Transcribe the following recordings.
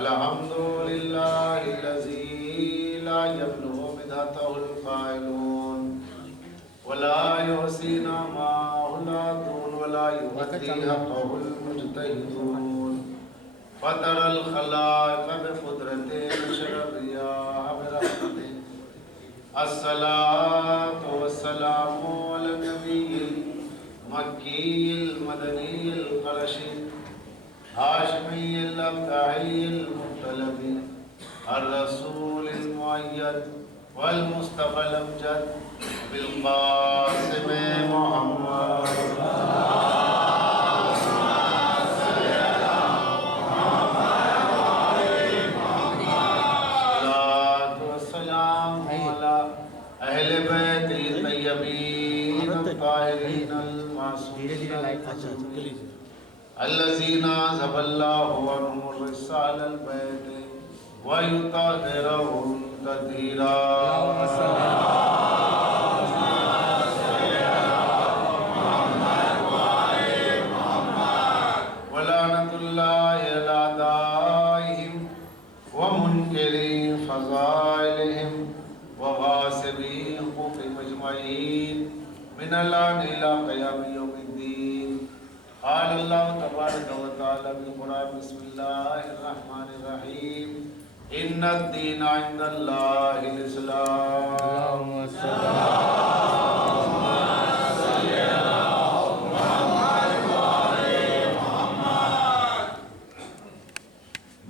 الحمد للہ الذی لا یبلغ مدحتہ القائلون ولا یحصی نعماہ العادون ولا یؤدی حقہ المجتہدون فطر الخلائق بقدرتہ نشر الریاح برحمتہ الصلاة والسلام علی النبی المکی المدنی القرشی ہاشمی الابتعی المطلبی الرسول المعید والمصطفى الامجد بالقاسم محمد صلاة والسلام على اہل بیت الطیبین الطاہرین المعصومین الذين عذب الله عنهم الرجس على البيت ويطهرهم تطهيرا ولعنة الله على أعدائهم ومنكري فضائلهم وغاصبي حقوقهم أجمعين من الآن إلى قيام يوم الدين. قال اللہ تبارک و تعالی بالقرآن بسم اللہ الرحمن الرحیم ان الدین عند اللہ الاسلام.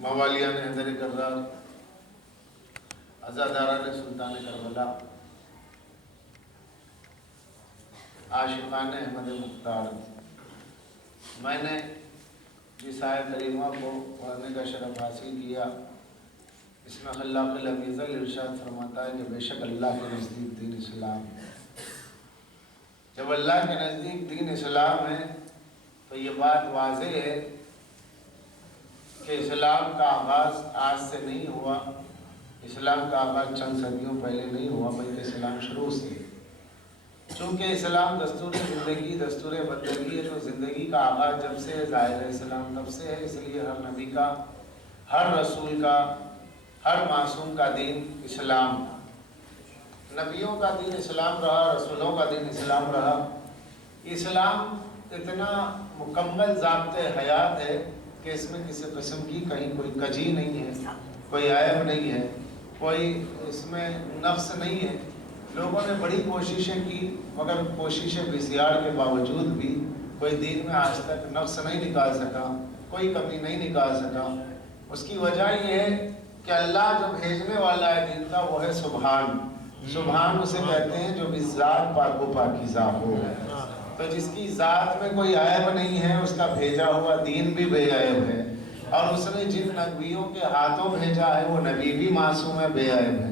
موالیان حیدر کرار، عزاداران سلطان کربلا، عاشقان احمد مختار، میں نے جس آیت کریمہ کو پڑھنے کا شرف حاصل کیا، اس میں خلاق الحمیز الارشاد فرماتا ہے کہ بے شک اللہ کے نزدیک دین اسلام ہے. جب اللہ کے نزدیک دین اسلام ہے تو یہ بات واضح ہے کہ اسلام کا آغاز آج سے نہیں ہوا، اسلام کا آغاز چند صدیوں پہلے نہیں ہوا، بلکہ اسلام شروع سے. چونکہ اسلام دستور زندگی، دستور بندگی ہے، تو زندگی کا آغاز جب سے ہے، ظاہر اسلام تب سے ہے. اس لیے ہر نبی کا، ہر رسول کا، ہر معصوم کا دین اسلام تھا. نبیوں کا دین اسلام رہا، رسولوں کا دین اسلام رہا. اسلام اتنا مکمل ضابط حیات ہے کہ اس میں کسی قسم کی کہیں کوئی کجی نہیں ہے، کوئی عیب نہیں ہے، کوئی اس میں نقص نہیں ہے. لوگوں نے بڑی کوششیں کی مگر کوششیں بسیار کے باوجود بھی کوئی دین میں آج تک نقص نہیں نکال سکا، کوئی کمی نہیں نکال سکا. اس کی وجہ یہ ہے کہ اللہ جو بھیجنے والا ہے دین کا وہ ہے سبحان. سبحان اسے کہتے ہیں جو بالذات پاک و پاکیزہ ہو. تو جس کی ذات میں کوئی عیب نہیں ہے، اس کا بھیجا ہوا دین بھی بے عیب ہے. اور اس نے جن نبیوں کے ہاتھوں بھیجا ہے وہ نبی بھی معصوم ہے، بے عیب ہے.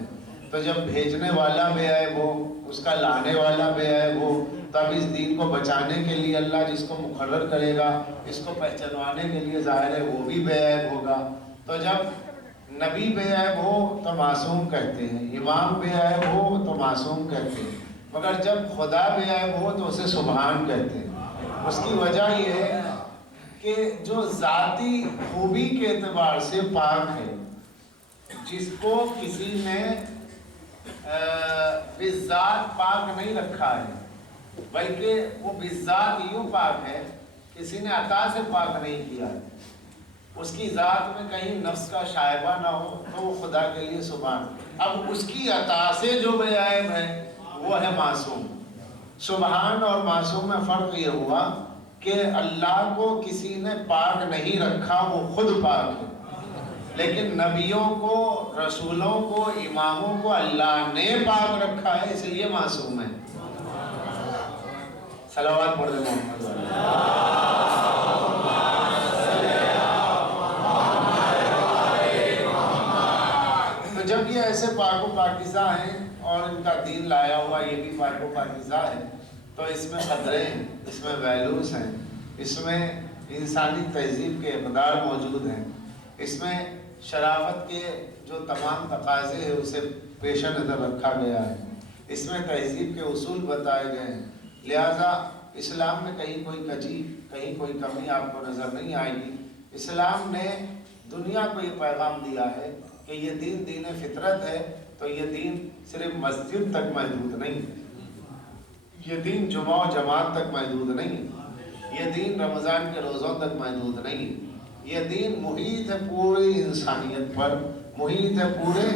تو جب بھیجنے والا بے عیب ہو، اس کا لانے والا بے عیب ہو، تب اس دین کو بچانے کے لیے اللہ جس کو مقرر کرے گا، اس کو پہچانوانے کے لیے ظاہر ہے وہ بھی بے عیب ہوگا. تو جب نبی بے عیب ہو تو معصوم کہتے ہیں، امام بے عیب ہو تو معصوم کہتے ہیں، مگر جب خدا بے عیب ہو تو اسے سبحان کہتے ہیں. اس کی وجہ یہ ہے کہ جو ذاتی خوبی کے اعتبار سے پاک ہے، جس کو کسی نے بالذات پاک نہیں رکھا ہے، بلکہ وہ بالذات یوں پاک ہے، کسی نے عطا سے پاک نہیں کیا ہے، اس کی ذات میں کہیں نفس کا شائبہ نہ ہو تو وہ خدا کے لیے سبحان. اب اس کی عطا سے جو بے عیب ہے وہ ہے معصوم. سبحان اور معصوم میں فرق یہ ہوا کہ اللہ کو کسی نے پاک نہیں رکھا، وہ خود پاک ہے. لیکن نبیوں کو، رسولوں کو، اماموں کو اللہ نے پاک رکھا ہے، اس لیے معصوم ہے. صلوات پڑھ دیں محمد. تو جب یہ ایسے پاک و پاکیزہ ہیں اور ان کا دین لایا ہوا یہ بھی پاک و پاکیزہ ہے، تو اس میں قدریں ہیں، اس میں ویلوز ہیں، اس میں انسانی تہذیب کے اقدار موجود ہیں، اس میں شرافت کے جو تمام تقاضے ہیں اسے پیش نظر رکھا گیا ہے، اس میں تہذیب کے اصول بتائے گئے ہیں. لہٰذا اسلام میں کہیں کوئی کجی، کہیں کوئی کمی آپ کو نظر نہیں آئے گی. اسلام نے دنیا کو یہ پیغام دیا ہے کہ یہ دین دین فطرت ہے، تو یہ دین صرف مسجد تک محدود نہیں، یہ دین جمعہ و جماعت تک محدود نہیں، یہ دین رمضان کے روزوں تک محدود نہیں، یہ دین محیط ہے پوری انسانیت پر، محیط ہے پورے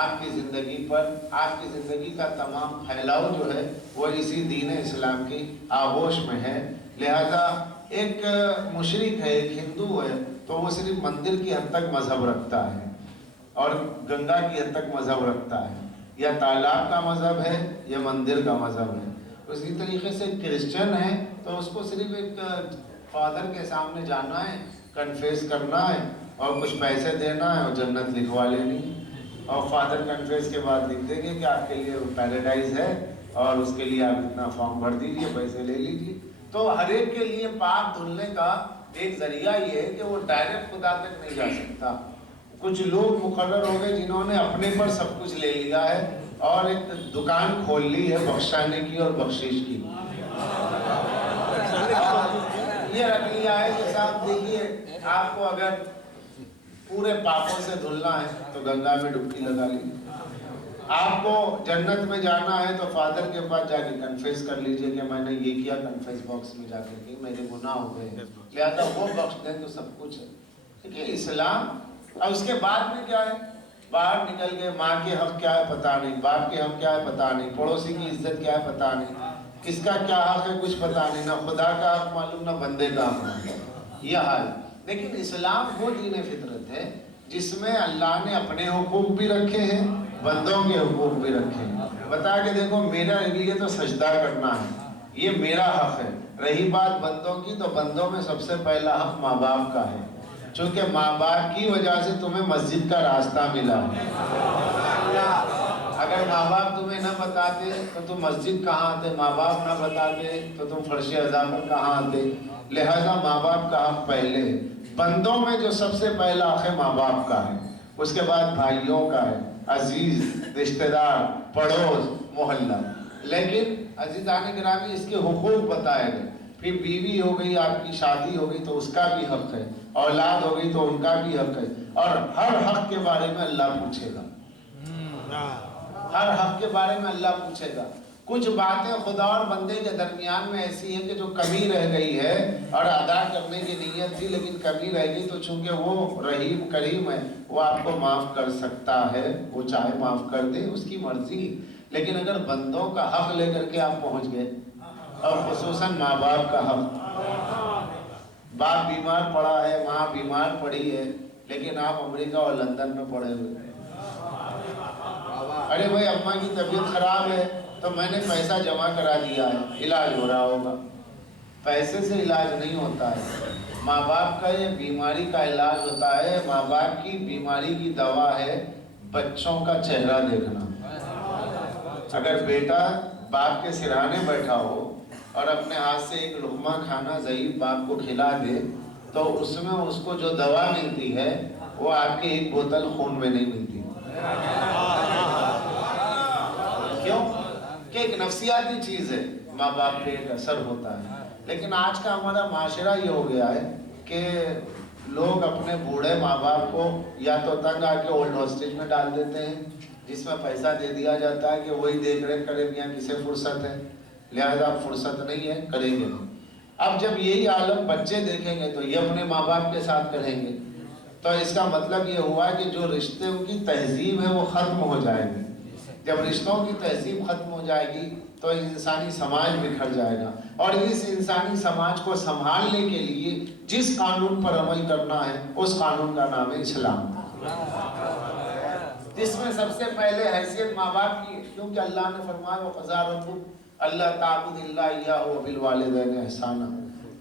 آپ کی زندگی پر، آپ کی زندگی کا تمام پھیلاؤ جو ہے وہ اسی دین اسلام کی آغوش میں ہے۔ لہذا ایک مشرک ہے، ایک ہندو ہے، تو وہ صرف مندر کی حد تک مذہب رکھتا ہے اور گنگا کی حد تک مذہب رکھتا ہے، یا تالاب کا مذہب ہے یا مندر کا مذہب ہے۔ اسی طریقے سے کرسچن ہے تو اس کو صرف ایک فادر کے سامنے جانا ہے، کنفیس کرنا ہے اور کچھ پیسے دینا ہے اور جنت لکھوا لینی ہے، اور فادر کنفیس کے بعد لکھ دیں گے کہ آپ کے لیے پیراڈائز ہے اور اس کے لیے آپ اتنا فارم بھر دیجئے، پیسے لے لیجئے۔ تو ہر ایک کے لیے پاک دھلنے کا ایک ذریعہ یہ ہے کہ وہ ڈائریکٹ خدا تک نہیں جا سکتا۔ کچھ لوگ مقرر ہو گئے جنہوں نے اپنے پر سب کچھ لے لیا ہے اور ایک دکان کھول لی ہے بخشانے کی اور بخشش کی، یہ رکھ لیا ہے کہ صاحب دیکھیے آپ کو اگر پورے پاپوں سے دھلنا ہے تو گنگا میں ڈبکی لگا لیجیے، آپ کو جنت میں جانا ہے تو فادر کے پاس جا کے کنفیس کر لیجئے کہ میں نے یہ کیا، کنفیس باکس میں جا کے کہ میرے گناہ ہو گئے ہیں، لہذا وہ بخش دیں تو سب کچھ ہے۔ دیکھیے اسلام، اور اس کے بعد میں کیا ہے، باہر نکل کے ماں کے حق کیا ہے پتہ نہیں، باپ کے حق کیا ہے پتہ نہیں، پڑوسی کی عزت کیا ہے پتہ نہیں، کس کا کیا حق ہے کچھ پتہ نہیں، نہ خدا کا حق معلوم نہ بندے کا حق معلوم، یہ حال۔ لیکن اسلام وہ دین فطرت ہے جس میں اللہ نے اپنے حقوق بھی رکھے ہیں، بندوں کے حقوق بھی رکھے ہیں، بتا کہ دیکھو میرا لیے تو سجدہ کرنا ہے، یہ میرا حق ہے۔ رہی بات بندوں کی، تو بندوں میں سب سے پہلا حق ماں باپ کا ہے، چونکہ ماں باپ کی وجہ سے تمہیں مسجد کا راستہ ملا۔ اگر ماں باپ تمہیں نہ بتاتے تو تم مسجد کہاں آتے، ماں باپ نہ بتاتے تو تم فرش عزا پر کہاں آتے، لہذا ماں باپ کا حق پہلے۔ بندوں میں جو سب سے پہلا حق ہے ماں باپ کا ہے، اس کے بعد بھائیوں کا ہے، عزیز، رشتہ دار، پڑوس، محلہ۔ لیکن عزیزان گرامی اس کے حقوق بتائے گئے، پھر بیوی ہو گئی، آپ کی شادی ہو گئی تو اس کا بھی حق ہے، اولاد ہو گئی تو ان کا بھی حق ہے، اور ہر حق کے بارے میں اللہ پوچھے گا، ہر حق کے بارے میں اللہ پوچھے گا۔ کچھ باتیں خدا اور بندے کے درمیان میں ایسی ہیں کہ جو کمی رہ گئی ہے اور ادا کرنے کی نیت تھی لیکن کمی رہ گئی، تو چونکہ وہ رحیم کریم ہے وہ آپ کو معاف کر سکتا ہے، وہ چاہے معاف کر دے، اس کی مرضی۔ لیکن اگر بندوں کا حق لے کر کے آپ پہنچ گئے، اور خصوصاً ماں باپ کا حق، باپ بیمار پڑا ہے، ماں بیمار پڑی ہے، لیکن آپ امریکہ اور لندن میں پڑے ہوئے، ارے بھائی اماں کی طبیعت خراب ہے تو میں نے پیسہ جمع کرا دیا ہے، علاج ہو رہا ہوگا، پیسے سے علاج نہیں ہوتا ہے، ماں باپ کا یہ بیماری کا علاج ہوتا ہے، ماں باپ کی بیماری کی دوا ہے بچوں کا چہرہ دیکھنا۔ اگر بیٹا باپ کے سرہانے بیٹھا ہو اور اپنے ہاتھ سے ایک لقمہ کھانا ضعیف باپ کو کھلا دے تو اس میں اس کو جو دوا ملتی ہے وہ آپ کی ایک بوتل خون میں نہیں ملتی، کیوں؟ کہ ایک نفسیاتی چیز ہے، ماں باپ پہ ایک اثر ہوتا ہے۔ لیکن آج کا ہمارا معاشرہ یہ ہو گیا ہے کہ لوگ اپنے بوڑھے ماں باپ کو یا تو تنگ آ کے اولڈ ہاسٹیج میں ڈال دیتے ہیں جس میں پیسہ دے دیا جاتا ہے کہ وہی دیکھ ریکھ کرے، یا کسے فرصت ہے، لہذا اب فرصت نہیں ہے، کریں گے۔ اب جب یہی عالم بچے دیکھیں گے تو یہ اپنے ماں باپ کے ساتھ کریں گے، تو اس کا مطلب یہ ہوا کہ جو رشتوں کی تہذیب ہے وہ ختم ہو جائے گی۔ جب رشتوں کی تہذیب ختم ہو جائے گی تو انسانی سماج بکھر جائے گا، اور اس انسانی سماج کو سنبھالنے کے لیے جس قانون پر عمل کرنا ہے اس قانون کا نام ہے اسلام، جس میں سب سے پہلے حیثیت ماں باپ کی، کیونکہ اللہ نے فرمایا وَقَضَىٰ رَبُّكَ أَلَّا تَعْبُدُوا إِلَّا إِيَّاهُ وَبِالْوَالِدَيْنِ إِحْسَانًا،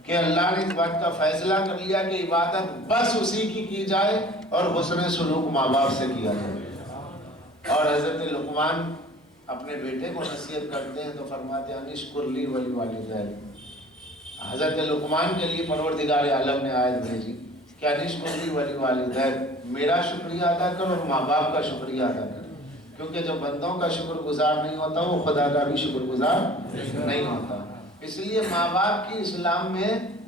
کہ اللہ نے اس بات کا فیصلہ کر لیا کہ عبادت بس اسی کی جائے اور حسن سلوک ماں باپ سے کیا جائے۔ اور حضرت لقمان اپنے بیٹے کو نصیحت کرتے ہیں تو فرماتے ہیں انشکر لی ولوالدیک، حضرت لقمان کے لیے پروردگار عالم نے آیت بھیجی کہ انشکر لی ولوالدیک، میرا شکریہ ادا کر اور ماں باپ کا شکریہ ادا کر، کیونکہ جو بندوں کا شکر گزار نہیں ہوتا وہ خدا کا بھی شکر گزار نہیں ہوتا۔ اس لیے ماں باپ کی اسلام میں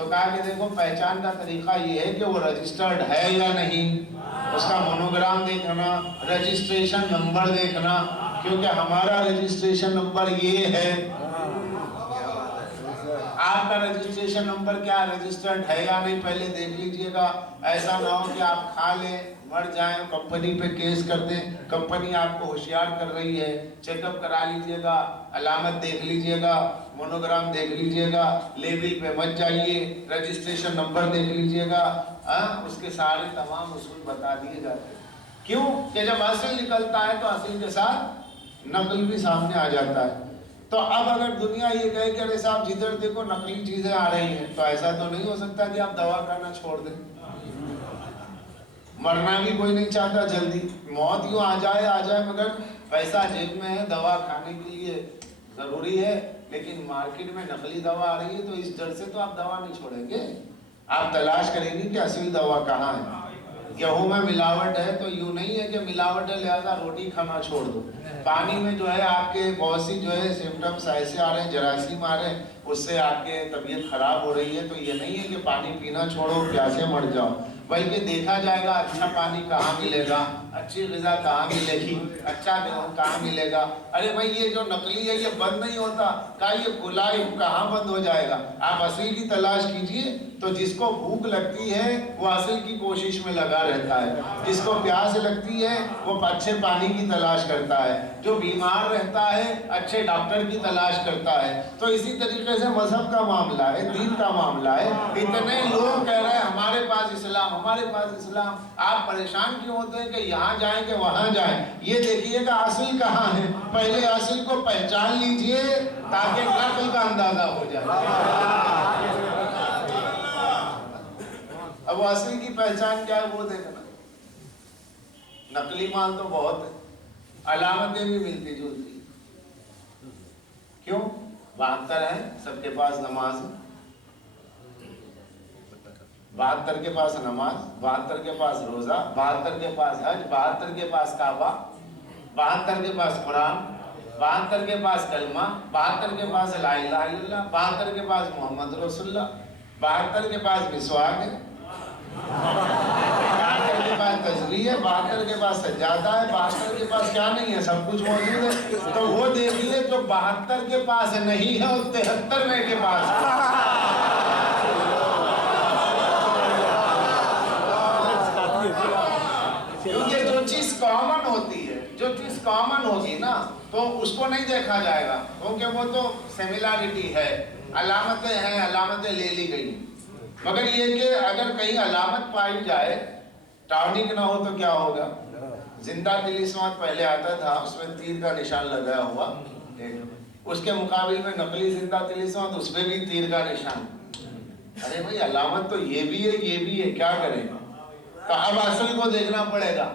تو کہا کہ دیکھو پہچان کا طریقہ یہ ہے کہ وہ رجسٹرڈ ہے یا نہیں، اس کا مونوگرام دیکھنا، رجسٹریشن نمبر دیکھنا، کیونکہ ہمارا رجسٹریشن نمبر یہ ہے، آپ کا رجسٹریشن نمبر کیا رجسٹرڈ ہے یا نہیں پہلے دیکھ لیجئے گا۔ ایسا نہ ہو کہ آپ کھا لیں مر جائیں کمپنی پہ کیس کر دیں، کمپنی آپ کو ہوشیار کر رہی ہے، چیک اپ کرا لیجئے گا، علامت دیکھ لیجئے گا، مونوگرام دیکھ لیجئے گا، لیبل پہ مت جائیے، رجسٹریشن نمبر دیکھ لیجئے گا، اس کے سارے تمام اصول بتا دیے جاتے ہیں۔ کیوں کہ جب اصل نکلتا ہے تو اصل کے ساتھ نقل بھی سامنے آ جاتا ہے۔ تو اب اگر دنیا یہ کہے کہ ارے صاحب جدھر دیکھو نقلی چیزیں آ رہی ہیں، تو ایسا تو نہیں ہو سکتا کہ آپ دوا کھانا چھوڑ دیں۔ مرنا بھی کوئی نہیں چاہتا جلدی، موت یوں آ جائے مگر پیسہ جیب میں ہے، دوا کھانے کے لیے ضروری ہے، لیکن مارکیٹ میں نقلی دوا آ رہی ہے تو اس ڈر سے تو آپ دوا نہیں چھوڑیں گے۔ آپ تلاش کریں گے کہ اصل دوا کہاں ہے۔ گیہوں میں ملاوٹ ہے تو یوں نہیں ہے کہ ملاوٹ ہے لہذا روٹی کھانا چھوڑ دو۔ پانی میں جو ہے آپ کے بہت سی جو ہے سمٹمز ایسے آ رہے ہیں، جراثیم آ رہے ہیں، اس سے آپ کے طبیعت خراب ہو رہی ہے، تو یہ نہیں ہے کہ پانی پینا چھوڑو پیاسے مر جاؤ، بلکہ دیکھا جائے گا اچھا پانی کہاں ملے گا، اچھی غذا کہاں ملے گی، اچھا گیہوں کہاں ملے گا۔ ارے بھائی یہ جو نقلی ہے یہ بند نہیں ہوتا، کہا یہ کھلائی کہاں بند ہو جائے گا۔ آپ اصل کی تلاش کیجئے، تو جس کو بھوک لگتی ہے وہ اصل کی کوشش میں لگا رہتا ہے، جس کو پیاس لگتی ہے وہ اچھے پانی کی تلاش کرتا ہے، جو بیمار رہتا ہے اچھے ڈاکٹر کی تلاش کرتا ہے۔ تو اسی طریقے سے مذہب کا معاملہ ہے، دین کا معاملہ ہے۔ اتنے لوگ کہہ رہے ہیں ہمارے پاس اسلام، ہمارے پاس اسلام، آپ پریشان کیوں ہوتے ہیں کہ یہاں جائیں کہ وہاں جائیں؟ یہ دیکھیے گا اصل کہاں ہے، پہلے اصل کو پہچان لیجئے تاکہ نقل کا اندازہ ہو جائے۔ اب وہ اصل کی پہچان کیا ہے وہ دیکھنا۔ نقلی مال تو بہت ہے، علامتیں بھی ملتی جلتی، کیوں 72 ہیں سب کے پاس نماز، 72 کے پاس نماز، 72 کے پاس روزہ، 72 کے پاس حج، 72 کے پاس کعبہ، 72 کے پاس قرآن، 72 کے پاس کلمہ، 72 کے پاس لا الہ الا اللہ، 72 کے پاس محمد رسول اللہ، 72 کے پاس مسواک ہے، 72 کے پاس تسبیح ہے، 72 کے پاس سجادہ ہے، 72 کے پاس کیا نہیں ہے، سب کچھ موجود ہے۔ تو وہ دیکھیے جو 72 کے پاس نہیں ہے اس 73 کے پاس کیونکہ جو چیز کامن ہوتی ہے، جو چیز کامن ہوگی نا تو اس کو نہیں دیکھا جائے گا، کیونکہ وہ تو سیملیرٹی ہے، علامتیں ہیں، علامتیں لے لی گئی۔ مگر یہ کہ اگر کہیں علامت پائی جائے، ٹارنک نہ ہو تو کیا ہوگا؟ زندہ طلسمات پہلے آتا تھا، اس میں تیر کا نشان لگایا ہوا، اس کے مقابل میں نقلی زندہ طلسمات اس میں بھی تیر کا نشان۔ ارے بھائی علامت تو یہ بھی ہے یہ بھی ہے، کیا کریں؟ تو اب اصل کو دیکھنا پڑے گا۔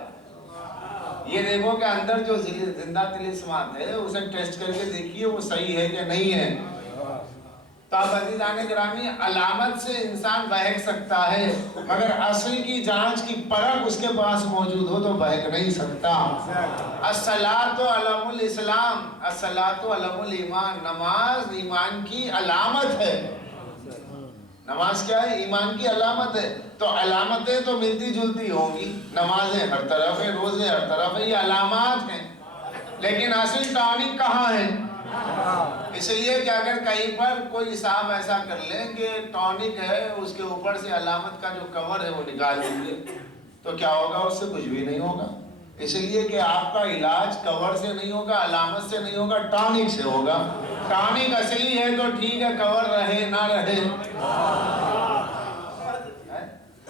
یہ دیکھو کہ اندر جو زندہ طلسمات ہے اسے ٹیسٹ کر کے دیکھیے وہ صحیح ہے کہ نہیں ہے۔ تو اب عزیزان گرامی علامت سے انسان بہک سکتا ہے، مگر اصل کی جانچ کی پرکھ اس کے پاس موجود ہو تو بہک نہیں سکتا۔ الصلاۃ علم الاسلام، الصلاۃ علم الایمان، نماز ایمان کی علامت ہے۔ نماز کیا ہے؟ ایمان کی علامت ہے۔ تو علامتیں تو ملتی جلتی ہوں گی، نمازیں ہر طرف ہیں، روزے ہر طرف ہیں، یہ علامات ہیں، لیکن اصل ٹانک کہاں ہے؟ اس لیے کہ اگر کہیں پر کوئی صاحب ایسا کر لیں کہ ٹانک ہے اس کے اوپر سے علامت کا جو کور ہے وہ نکال دیں گے تو کیا ہوگا؟ اس سے کچھ بھی نہیں ہوگا۔ اس لیے کہ آپ کا علاج کور سے نہیں ہوگا، علامت سے نہیں ہوگا، ٹانک سے ہوگا۔ ٹانک اصلی ہے تو ٹھیک ہے، کور رہے نہ رہے۔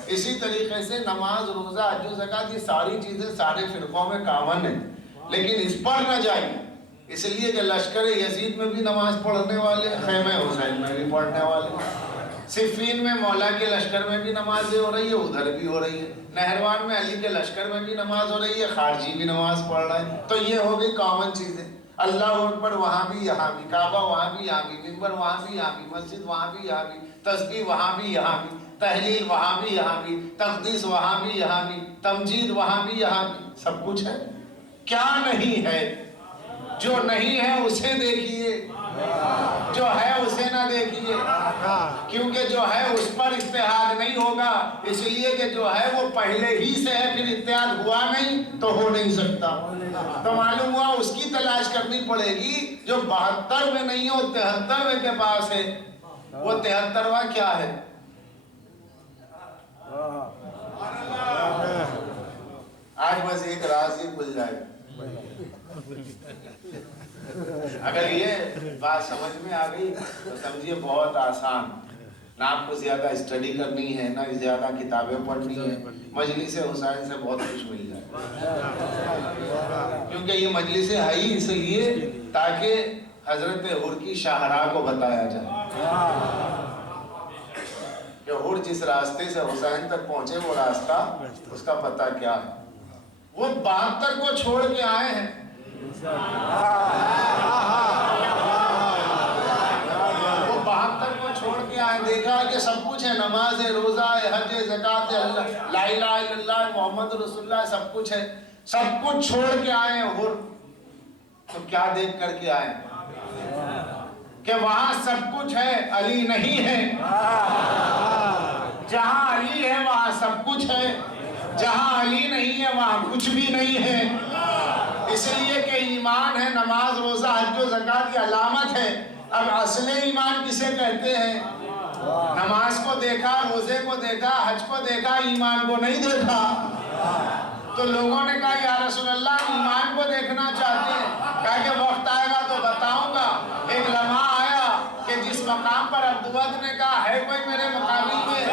اسی طریقے سے نماز، روزہ، حج و زکوٰۃ یہ ساری چیزیں سارے فرقوں میں کامن ہیں، لیکن اس پر نہ جائیے۔ اس لیے کہ لشکر یزید میں بھی نماز پڑھنے والے، خیمہ حسین میں بھی پڑھنے والے، صفین میں مولا کے لشکر میں بھی نمازیں ہو رہی ہے، ادھر بھی ہو رہی ہے، نہروان میں علی کے لشکر میں بھی نماز ہو رہی ہے، خارجی بھی نماز پڑھ رہا ہے۔ تو یہ ہو گئی کامن چیزیں۔ اللہ اکبر وہاں بھی یہاں بھی، کعبہ وہاں بھی یہاں بھی، منبر وہاں بھی یہاں بھی، مسجد وہاں بھی یہاں بھی، تسبیح وہاں بھی یہاں بھی، تحلیل وہاں بھی یہاں بھی، تقدیس وہاں بھی یہاں بھی، تمجید وہاں بھی یہاں بھی، سب کچھ ہے۔ کیا نہیں ہے؟ جو نہیں ہے اسے دیکھیے، جو ہے اسے نہ دیکھیے، کیونکہ جو ہے اس پر اجتہاد نہیں ہوگا، اس لیے کہ جو ہے وہ پہلے ہی سے ہے، پھر اجتہاد ہوا نہیں تو ہو نہیں سکتا۔ تو معلوم ہوا اس کی تلاش کرنی پڑے گی جو 72 میں نہیں ہے، وہ 73 کے پاس ہے۔ وہ 73واں کیا ہے؟ آج بس ایک راز ہی کھل جائے۔ اگر یہ بات سمجھ میں آ گئی تو سمجھیے بہت آسان، نہ آپ کو زیادہ اسٹڈی کرنی ہے، نہ زیادہ کتابیں پڑھنی ہے، مجلس حسین سے بہت کچھ مل جائے۔ کیونکہ یہ مجلس ہے ہی اس لیے تاکہ حضرت حر کی شاہراہ کو بتایا جائے کہ حر جس راستے سے حسین تک پہنچے وہ راستہ اس کا پتہ کیا ہے۔ وہ 72 کو چھوڑ کے آئے ہیں۔ وہ 72 کو چھوڑ کے آئے، دیکھا کہ سب کچھ ہے، نماز ہے، روزہ ہے، حج ہے، زکوٰۃ ہے، لا الہ الا اللہ محمد رسول اللہ، سب کچھ ہے، سب کچھ چھوڑ کے آئے ہیں حر۔ تو کیا دیکھ کر کے آئے کہ وہاں سب کچھ ہے، علی نہیں ہے۔ جہاں علی ہے وہاں سب کچھ ہے، جہاں علی نہیں ہے وہاں کچھ بھی نہیں ہے۔ اس لیے کہ ایمان ہے، نماز روزہ حج و زکوٰۃ کی علامت ہے۔ اب اصل ایمان کسے کہتے ہیں؟ نماز کو دیکھا، روزے کو دیکھا، حج کو دیکھا، ایمان کو نہیں دیکھا۔ تو لوگوں نے کہا یا رسول اللہ ایمان کو دیکھنا چاہتے ہیں، کہا کہ وقت آئے گا تو بتاؤں گا۔ ایک لمحہ آیا کہ جس مقام پر عبدالوہد نے کہا ہے کوئی میرے مقابل میں،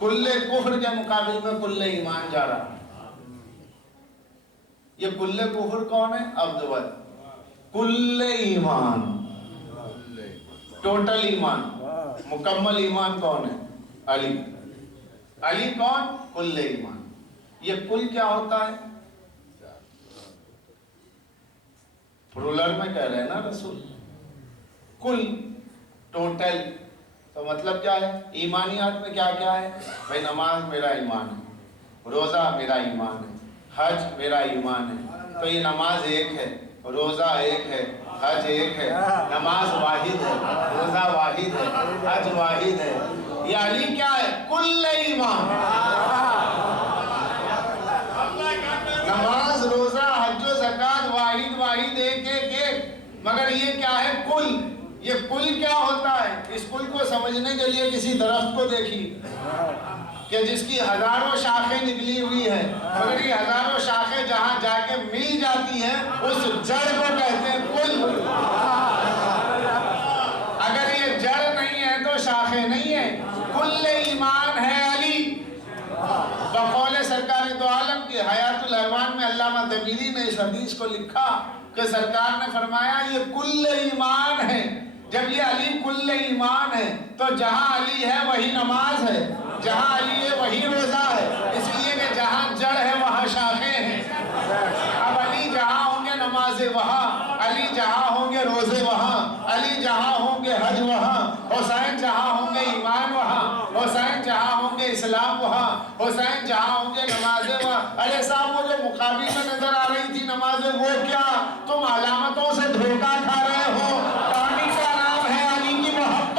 کل کفر کے مقابل میں کل ایمان جا رہا۔ یہ کل کفر کون ہے؟ عبدالوہد۔ کل ایمان، ٹوٹل ایمان، مکمل ایمان کون ہے؟ علی۔ علی کون؟ کل ایمان۔ یہ کل کیا ہوتا ہے؟ پلورل میں کہہ رہے ہیں نا رسول، کل، ٹوٹل۔ تو مطلب کیا ہے؟ ایمانیات میں کیا کیا ہے؟ بھائی نماز میرا ایمان ہے، روزہ میرا ایمان ہے، حج میرا ایمان ہے۔ تو یہ نماز ایک ہے، روزہ ایک ہے، حج ایک ہے، نماز واحد ہے، روزہ واحد ہے، حج واحد ہے۔ یہ علی کیا ہے؟ کل ایمان۔ نماز روزہ حج و زکوٰۃ واحد واحد ایک ایک ایک، مگر یہ کیا ہے؟ کل۔ یہ کل کیا ہوتا ہے؟ اس کل کو سمجھنے کے لیے کسی درخت کو دیکھیے کہ جس کی ہزاروں شاخیں نکلی ہوئی ہیں، مگر یہ ہزاروں شاخیں جہاں جا کے مل جاتی ہیں اس جڑ کو کہتے ہیں کل۔ اگر یہ جڑ نہیں ہے تو شاخیں نہیں ہیں۔ کل ایمان ہے علی۔ بقول سرکار دو عالم کی حیات الحیوان میں علامہ دبیری نے اس حدیث کو لکھا کہ سرکار نے فرمایا یہ کل ایمان ہے۔ جب یہ علی کل ایمان ہے تو جہاں علی ہے وہی نماز ہے، جہاں علی ہے وہی روزہ ہے، اس لیے کہ جہاں جڑ ہے وہاں شاخیں ہیں۔ اب علی جہاں ہوں گے نمازیں وہاں، علی جہاں ہوں گے روزے وہاں، علی جہاں ہوں گے حج وہاں، حسین جہاں ہوں گے ایمان وہاں، حسین جہاں ہوں گے اسلام وہاں، حسین جہاں ہوں گے نمازیں وہاں۔ ارے صاحب وہ جو مقابل میں نظر آ رہی تھی نمازیں وہ کیا؟ تم علامتوں سے دھوکہ کھا رہے ہو۔ پانی کا نام ہے علی کی محبت۔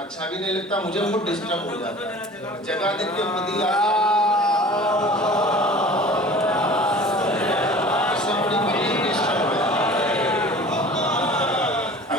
اچھا بھی نہیں لگتا، مجھے خود ڈسٹرب ہو جاتا ہے، جگہ دیکھ کے خود ہی آ اب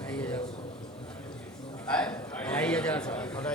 2500।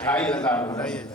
2500।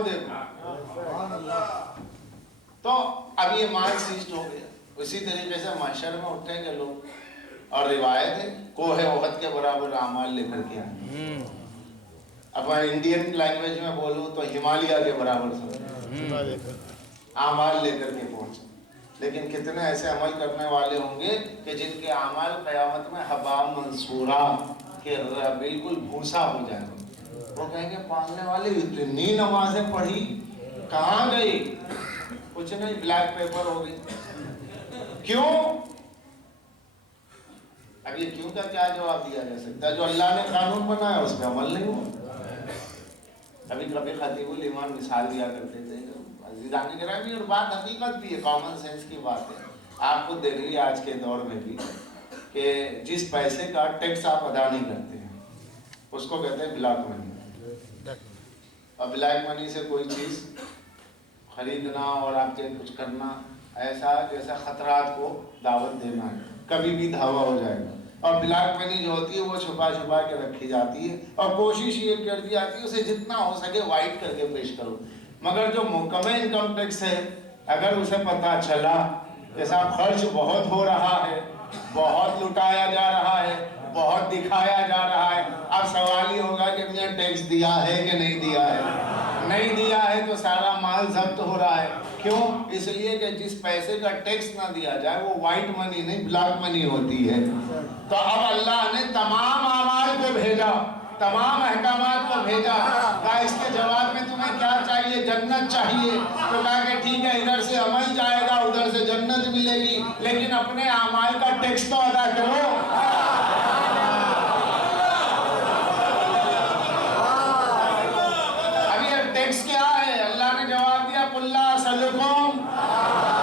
وہ دیکھو. تو اب یہ مال سیزڈ ہو گیا. اسی طریقے سے محشر میں اٹھیں گے لوگ اور روایت ہے کوہ احد کے برابر اعمال لے کر کے آئیں. اب میں انڈین لینگویج میں بولوں تو ہمالیہ کے برابر سے اعمال لے کر کے پہنچے. لیکن کتنے ایسے عمل کرنے والے ہوں گے کہ جن کے اعمال قیامت میں حباء منصورہ کہ بالکل بھوسا ہو جائیں گے. وہ کہیں گے پڑھنے والے اتنی نمازیں پڑھی کہاں گئی؟ کچھ نہیں، بلیک پیپر ہو گئی. کیوں؟ اب یہ کیوں کا کیا جواب دیا جا سکتا ہے؟ جو اللہ نے قانون بنایا اس پہ عمل نہیں ہوا. کبھی کبھی خطیب الایمان مثال دیا کرتے تھے عزیزان گرامی، اور بات حقیقت بھی ہے، کامن سینس کی بات ہے. آپ کو دیکھ لیے آج کے دور میں بھی کہ جس پیسے کا ٹیکس آپ ادا نہیں کرتے ہیں اس کو کہتے ہیں بلیک منی. اور بلیک منی سے کوئی چیز خریدنا اور آپ کے کچھ کرنا ایسا جیسا خطرات کو دعوت دینا ہے، کبھی بھی دھاوا ہو جائے گا. اور بلیک منی جو ہوتی ہے وہ چھپا چھپا کے رکھی جاتی ہے اور کوشش یہ کر دی جاتی ہے اسے جتنا ہو سکے وائٹ کر کے پیش کرو. مگر جو محکمہ انکم ٹیکس ہے اگر اسے پتہ چلا کہ صاحب خرچ بہت ہو رہا ہے، بہت لٹایا جا رہا ہے، بہت دکھایا جا رہا ہے، اب سوال یہ ہوگا کہ میں ٹیکس دیا ہے کہ نہیں دیا ہے. نہیں دیا ہے تو سارا مال ضبط ہو رہا ہے. کیوں؟ اس لیے کہ جس پیسے کا ٹیکس نہ دیا جائے وہ وائٹ منی نہیں بلیک منی ہوتی ہے. تو اب اللہ نے تمام اعمال کو بھیجا، تمام احکامات کو بھیجا. کہا اس کے جواب میں تمہیں کیا چاہیے؟ جنت چاہیے. تو کہا کہ ٹھیک ہے، ادھر سے عمل جائے گا ادھر سے جنت ملے گی، لیکن اپنے اعمال کا ٹیکس تو ادا کرو. اب یہ ٹیکس کیا ہے؟ اللہ نے جواب دیا قُلْ لَا أَسْأَلُكُمْ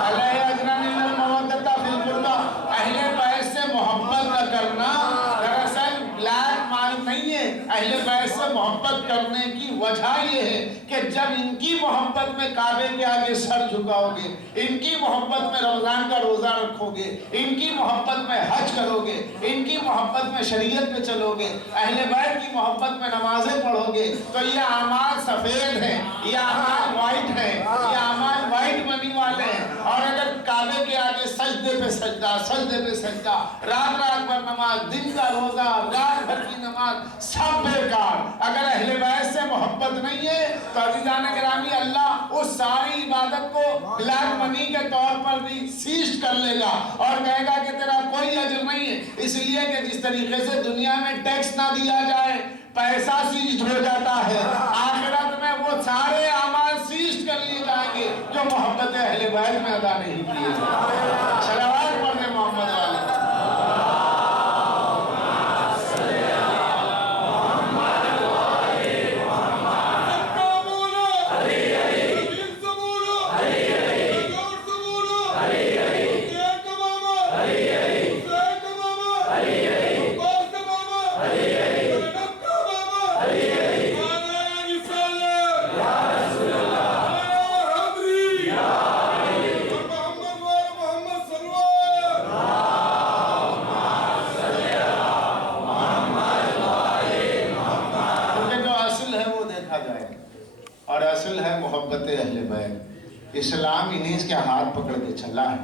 عَلَيْهِ أَجْرًا إِلَّا الْمَوَدَّةَ فِي الْقُرْبَى. اہل بیت سے محبت نہ کرنا دراصل بلیک مال نہیں ہے. اہل بیت سے محبت کرنے کی وجہ یہ ہے کہ جب ان کی محبت میں کعبے کے آگے سر جھکاؤ گے، ان کی محبت میں رمضان کا روزہ رکھو گے، ان کی محبت میں حج کرو گے، ان کی محبت میں شریعت پہ چلو گے، اہل بیت کی محبت میں نمازیں پڑھو گے، تو یہ اعمال سفید ہیں، یہ اعمال وائٹ ہیں، یہ اعمال وائٹ منی والے ہیں. اور اگر کعبے کے آگے سجدے پہ سجدہ، سجدے پہ سجدہ، رات رات بھر نماز، دن کا روزہ، رات بھر کی نماز، سب بیکار. اگر اہل بیت سے محبت نہیں ہے تو عزیزان گرامی اللہ اس ساری عبادت کو بلیک منی کے طور پر بھی سیزڈ کر لے گا اور کہے گا کہ تیرا کوئی اجر نہیں ہے. اس لیے کہ جس طریقے سے دنیا میں ٹیکس نہ دیا جائے پیسہ سیزڈ ہو جاتا ہے، آخرت میں وہ سارے اعمال سیزڈ کر لیے جائیں گے جو محبت اہل بیت میں ادا نہیں کیے جائیں. صلوات پڑھنے محمد والے. اہل بیت اسلام انہیں کے ہاتھ پکڑ کے چلا ہے.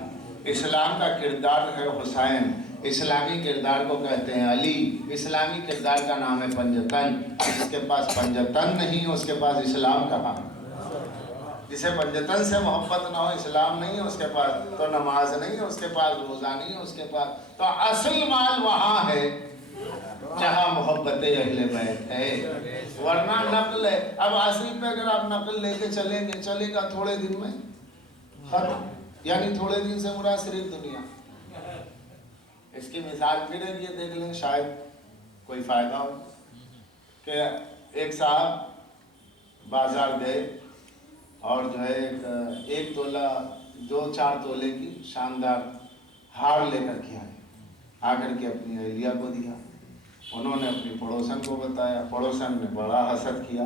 اسلام کا کردار ہے حسین، اسلامی کردار کو کہتے ہیں علی، اسلامی کردار کا نام ہے پنجتن. جس کے پاس پنجتن نہیں اس کے پاس اسلام کہاں؟ جسے پنجتن سے محبت نہ ہو، اسلام نہیں ہے اس کے پاس، تو نماز نہیں ہے اس کے پاس، روزہ نہیں ہے اس کے پاس. تو اصل مال وہاں ہے جہاں محبت اہل بیت ہے، ورنہ نقل ہے. اب اصل پہ اگر آپ نقل لے کے چلیں گے، چلے گا تھوڑے دن میں ختم. یعنی تھوڑے دن سے مراد صرف دنیا. اس کی مثال پھر ہے، یہ دیکھ لیں شاید کوئی فائدہ ہو کہ ایک صاحب بازار گئے اور جو ہے ایک تولہ 2-4 تولے کی شاندار ہار لے کر کے آئے. آ کر کے اپنی اہلیہ کو دیا. انہوں نے اپنی پڑوسن کو بتایا، پڑوسن نے بڑا حسد کیا.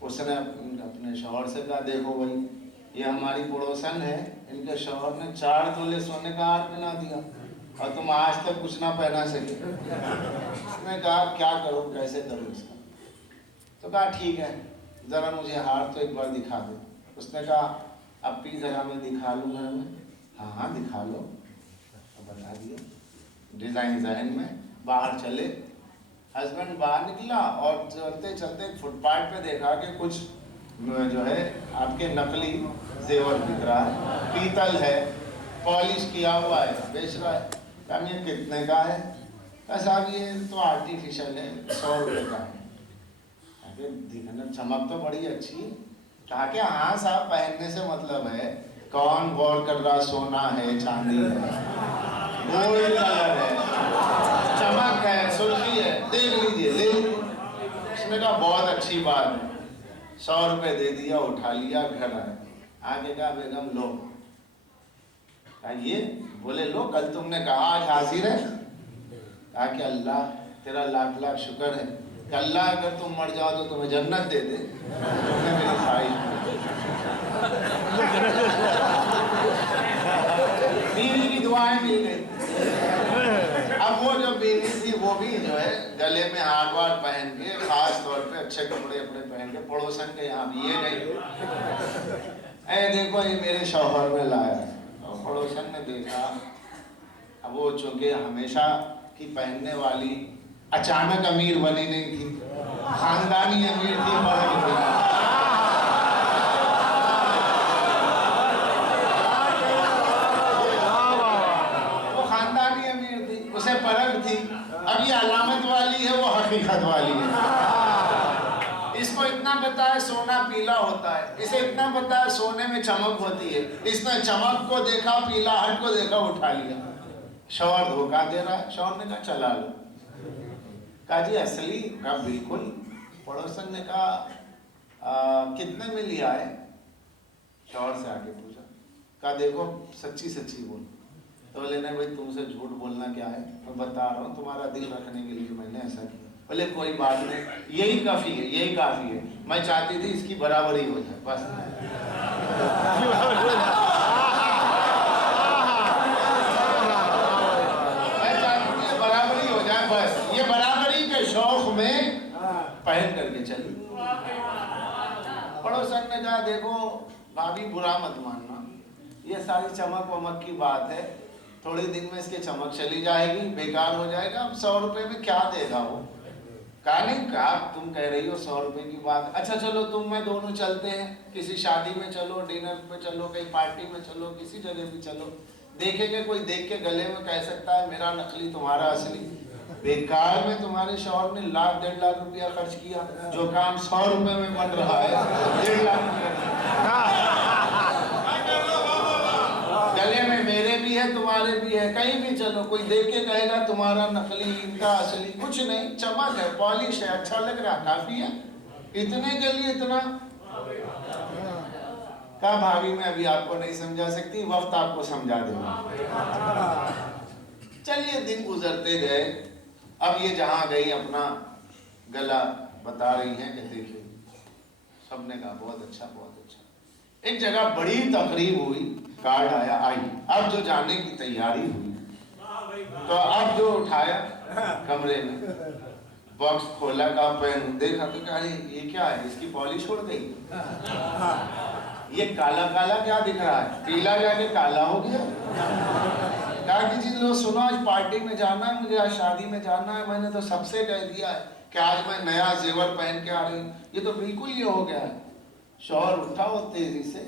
اس نے اپنے شوہر سے کہا دیکھو بھائی یہ ہماری پڑوسن ہے، ان کے شوہر نے 4 تولے سونے کا ہار پہنا دیا اور تم آج تک کچھ نہ پہنا سکے. اس نے کہا کیا کروں، کیسے کروں اس کا؟ تو کہا ٹھیک ہے ذرا مجھے ہار تو ایک بار دکھا دے۔ اس نے کہا اپی ذرا میں دکھا لوں گھر میں۔ ہاں ہاں دکھا لو، بتا دیا ڈیزائن ذہن میں۔ باہر چلے، ہسبینڈ باہر نکلا اور چلتے چلتے فٹ پاتھ پہ دیکھا کہ کچھ جو ہے آپ کے نقلی زیور بک رہا ہے، پیتل ہے، پالش کیا ہوا ہے، بیچ رہا ہے۔ کہا یہ کتنے کا ہے؟ کہا صاحب یہ تو آرٹیفیشل ہے، 100 روپے کا ہے۔ دیکھنا چمک تو بڑی اچھی ہے۔ کہا کہ ہاں صاحب پہننے سے مطلب ہے، کون غور کر رہا سونا ہے چاندی ہے گولڈ کلر ہے چمک ہے سرخی ہے، دیکھ لیجیے لے۔ اس نے کہا بہت اچھی بات ہے، 100 روپے دے دیا، اٹھا لیا، گھر آئے۔ آگے کہا بیگم لو۔ کہا یہ؟ بولے لو، کل تم نے کہا آج حاضر ہے۔ کہا کہ اللہ تیرا لاکھ لاکھ شکر ہے کہ اللہ اگر تم مر جاؤ تو تمہیں جنت دے دے، تم نے میری خواہش بیوی کی دعائیں مل گئی۔ اب وہ جو بیوی تھی وہ بھی جو ہے گلے میں ہار وار پہن کے، خاص طور پہ اچھے کپڑے پہن کے پڑوسن کے یہاں بھی یہ گئی، اے دیکھو یہ میرے شوہر میں لایا ہے۔ اور پڑوسن نے دیکھا، اب وہ چونکہ ہمیشہ کی پہننے والی اچانک امیر بنی نہیں تھی، خاندانی امیر تھی، وہ خاندانی امیر تھی، اسے پرکھ تھی۔ اب یہ علامت والی ہے، وہ حقیقت والی ہے۔ اس کو اتنا پتا ہے سونا پیلا ہوتا ہے، اسے اتنا پتا ہے سونے میں چمک ہوتی ہے، اس نے چمک کو دیکھا، پیلا ہٹ کو دیکھا، اٹھا لیا۔ شوہر دھوکہ دے رہا ہے، شوہر نے کہا چلا لو۔ کہا جی اصلی؟ کہا بالکل۔ پڑوسن نے کہا کتنے میں لیا ہے؟ شوہر سے آگے پوچھا۔ کہا دیکھو سچی سچی بول۔ تو بولے نہیں بھائی تم سے جھوٹ بولنا کیا ہے، میں بتا رہا ہوں تمہارا دل رکھنے کے لیے میں نے ایسا کیا۔ بولے کوئی بات نہیں، یہی کافی ہے، یہی کافی ہے، میں چاہتی تھی اس کی برابری ہو جائے بس۔ میں چاہتی تھی برابری ہو جائے بس، یہ برابری کے شوق میں پہن کر کے چلی۔ پڑوسن نے کہا دیکھو بھابھی برا مت ماننا، یہ ساری چمک ومک کی بات ہے، تھوڑے دن میں اس کے چمک چلی جائے گی، بیکار ہو جائے گا، اب 100 روپے میں کیا دے گا وہ؟ کہا نہیں، کہا تم کہہ رہی ہو 100 روپے کی بات، اچھا چلو تم میں دونوں چلتے ہیں، کسی شادی میں چلو، ڈنر پہ چلو، کہیں پارٹی میں چلو، کسی جگہ بھی چلو، دیکھیں گے کوئی دیکھ کے گلے میں کہہ سکتا ہے میرا نقلی تمہارا اصلی۔ بیکار میں تمہارے شوہر نے 1,00,000 1.5 لاکھ روپیہ خرچ کیا، جو کام 100 روپے میں بن رہا ہے 1.5 لاکھ روپیہ۔ گلے میں میرے بھی ہے تمہارے بھی ہے، کہیں بھی چلو کوئی دیکھ کے کہے گا تمہارا نقلی ان کا اصلی، کچھ نہیں، چمک ہے، پالش ہے، اچھا لگ رہا، کافی ہے، اتنے کے لیے اتنا۔ کہا بھابھی میں ابھی آپ کو نہیں سمجھا سکتی، وقت آپ کو سمجھا دوں گا۔ چلیے دن گزرتے گئے، اب یہ جہاں گئی اپنا گلا بتا رہی ہیں کہ دیکھیں، سب نے کہا بہت اچھا بہت اچھا۔ ایک جگہ بڑی تقریب ہوئی، کارڈ آیا، آئی، اب جو جانے کی تیاری ہوئی، تو اب جو اٹھایا کمرے میں باکس کھولا، کا پین دیکھا تو کہا یہ کیا ہے، اس کی پالش اڑ گئی، یہ کالا کالا کیا دکھ رہا ہے، پیلا جا کے کالا ہو گیا۔ کہا کہ جی لو سنو، آج پارٹی میں جانا ہے مجھے، آج شادی میں جانا ہے، میں نے تو سب سے کہہ دیا ہے کہ آج میں نیا زیور پہن کے آ رہی ہوں، یہ تو بالکل یہ ہو گیا ہے۔ شوہر اٹھا وہ تیزی سے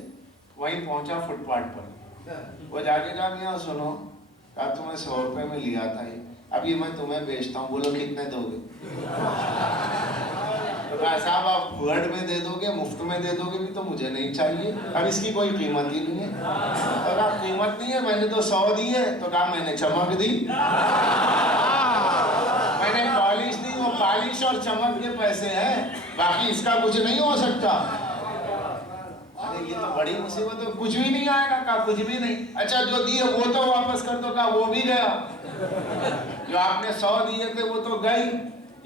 وہیں پہنچا فٹ پاتھ پر، وہ جا کے کہا میاں سنو، کہا تمہیں 100 روپے میں لیا تھا یہ، اب یہ میں تمہیں بیچتا ہوں، بولو کتنے دو گے؟ تو کہا صاحب آپ ورڈ میں دے دو گے، مفت میں دے دو گے بھی تو مجھے نہیں چاہیے، اب اس کی کوئی قیمت ہی نہیں ہے۔ تو کہا قیمت نہیں ہے، میں نے تو 100 دی ہے۔ تو کہا میں نے چمک دی، میں نے پالش دی، وہ پالش اور چمک کے پیسے ہیں، باقی اس کا کچھ نہیں ہو سکتا۔ یہ تو بڑی مصیبت ہے، کچھ بھی نہیں آئے گا، کہا کچھ بھی نہیں۔ اچھا جو دیے وہ تو واپس کر دو، کہا وہ بھی گیا، جو آپ نے 100 دیے تھے وہ تو گئی،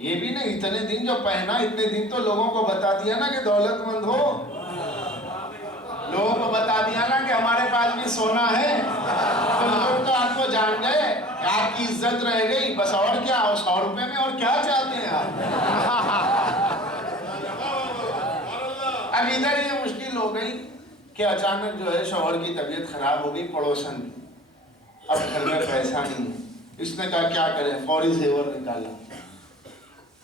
یہ بھی نہیں، اتنے دن جو پہنا، اتنے دن تو لوگوں کو بتا دیا نا کہ دولت مند ہو، لوگوں کو بتا دیا نا کہ ہمارے پاس بھی سونا ہے، تو لوگ تو آپ کو جان گئے، آپ کی عزت رہ گئی، بس اور کیا، 100 روپے میں اور کیا چاہتے ہیں آپ؟ ادھر یہ مشکل ہو گئی کہ اچانک جو ہے شوہر کی طبیعت خراب ہو گئی پڑوسن کی، اب گھر میں پیسہ نہیں ہے، اس نے کہا کیا کرے، فوری زیور نکالا،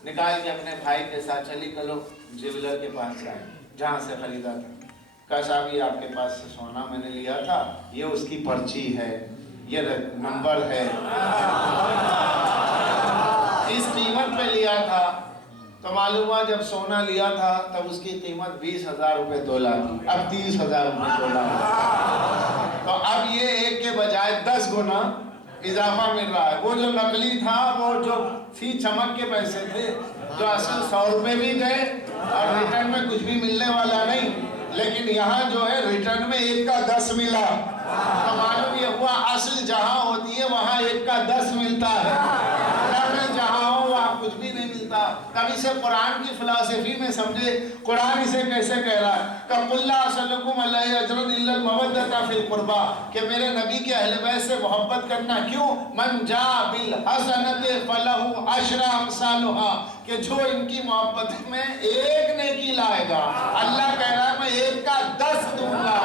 نکال کے اپنے بھائی کے ساتھ چلی کلو جیولر کے پاس جائے جہاں سے خریدا تھا، کہا صاحب یہ آپ کے پاس سے سونا میں نے لیا تھا، یہ اس کی پرچی ہے، یہ نمبر ہے، اس قیمت پہ لیا تھا۔ تو معلوم ہوا جب سونا لیا تھا تب اس کی قیمت 20,000 روپے تولہ تھی، اب 30,000 روپے تولہ ہے، تو اب یہ ایک کے بجائے 10 گنا اضافہ مل رہا ہے۔ وہ جو نقلی تھا وہ جو تھی چمک کے پیسے تھے، جو اصل 100 روپے بھی گئے اور ریٹرن میں کچھ بھی ملنے والا نہیں، لیکن یہاں جو ہے ریٹرن میں 1 کا 10 ملا، تو معلوم یہ ہوا اصل جہاں ہوتی ہے وہاں 1 کا 10 ملتا ہے، جہاں ہو وہاں کچھ بھی نہیں ملتا۔ تب اسے قرآن کی فلسفی میں سمجھے، قرآن اسے کیسے کہہ رہا ہے کہ قُلْ لَا أَسْأَلُكُمْ عَلَيْهِ أَجْرًا إِلَّا الْمَوَدَّةَ فِي الْقُرْبَى، کہ میرے نبی کے اہل بیت سے محبت کرنا کیوں؟ مَنْ جَاءَ بِالْحَسَنَةِ فَلَهُ عَشْرُ أَمْثَالُهَا، کہ جو ان کی محبت میں ایک نیکی لائے گا، اللہ کہہ رہا ہے میں 1 کا 10 دوں گا۔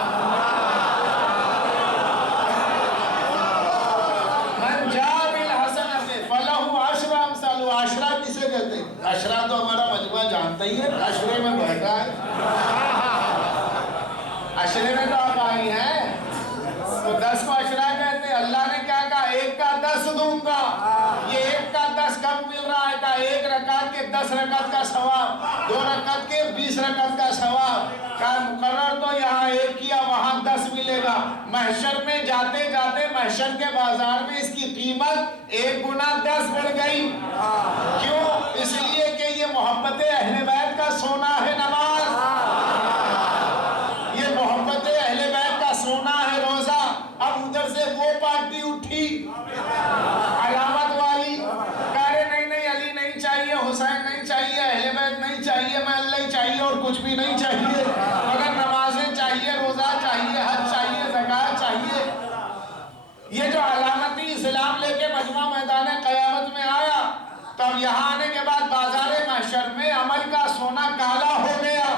عشرہ کسے کہتے ہیں؟ عشرہ تو ہمارا مجموعہ جانتا ہی ہے، عشرے میں بیٹھا ہے، عشرے میں تو آپ آئی ہیں، تو 10 کو عشرہ کہتے ہیں۔ اللہ نے کیا کہا؟ 1 کا 10 دوں گا۔ یہ 1 کا 10 کب مل رہا ہے؟ کہا 1 رکعت کے 10 رکعت کا ثواب، 2 رکعت کے 20 رکعت کا ثواب۔ کہا مقرر تو یہاں 1 کیا وہاں 10 ملے گا، محشر میں جاتے جاتے محشر کے بازار میں اس کی قیمت 1 گنا 10 بڑھ گئی۔ کیوں؟ اس لیے کہ یہ محبت اہل بیت کا سونا ہے نماز، یہ محبت اہل بیت کا سونا ہے روزہ۔ اب ادھر سے وہ پارٹی اٹھی علامت والی، کہہ رہے نہیں علی نہیں چاہیے، حسین نہیں چاہیے، اہل بیت نہیں چاہیے، میں اللہ ہی چاہیے اور کچھ بھی نہیں چاہیے، مگر نمازیں چاہیے، روزہ چاہیے، حج چاہیے، زکوٰۃ چاہیے۔ یہ جو علامتی اسلام لے کے مجمع میدان قیامت میں آیا، تب یہاں آنے کے بعد بازار محشر میں عمل کا سونا کالا ہو گیا۔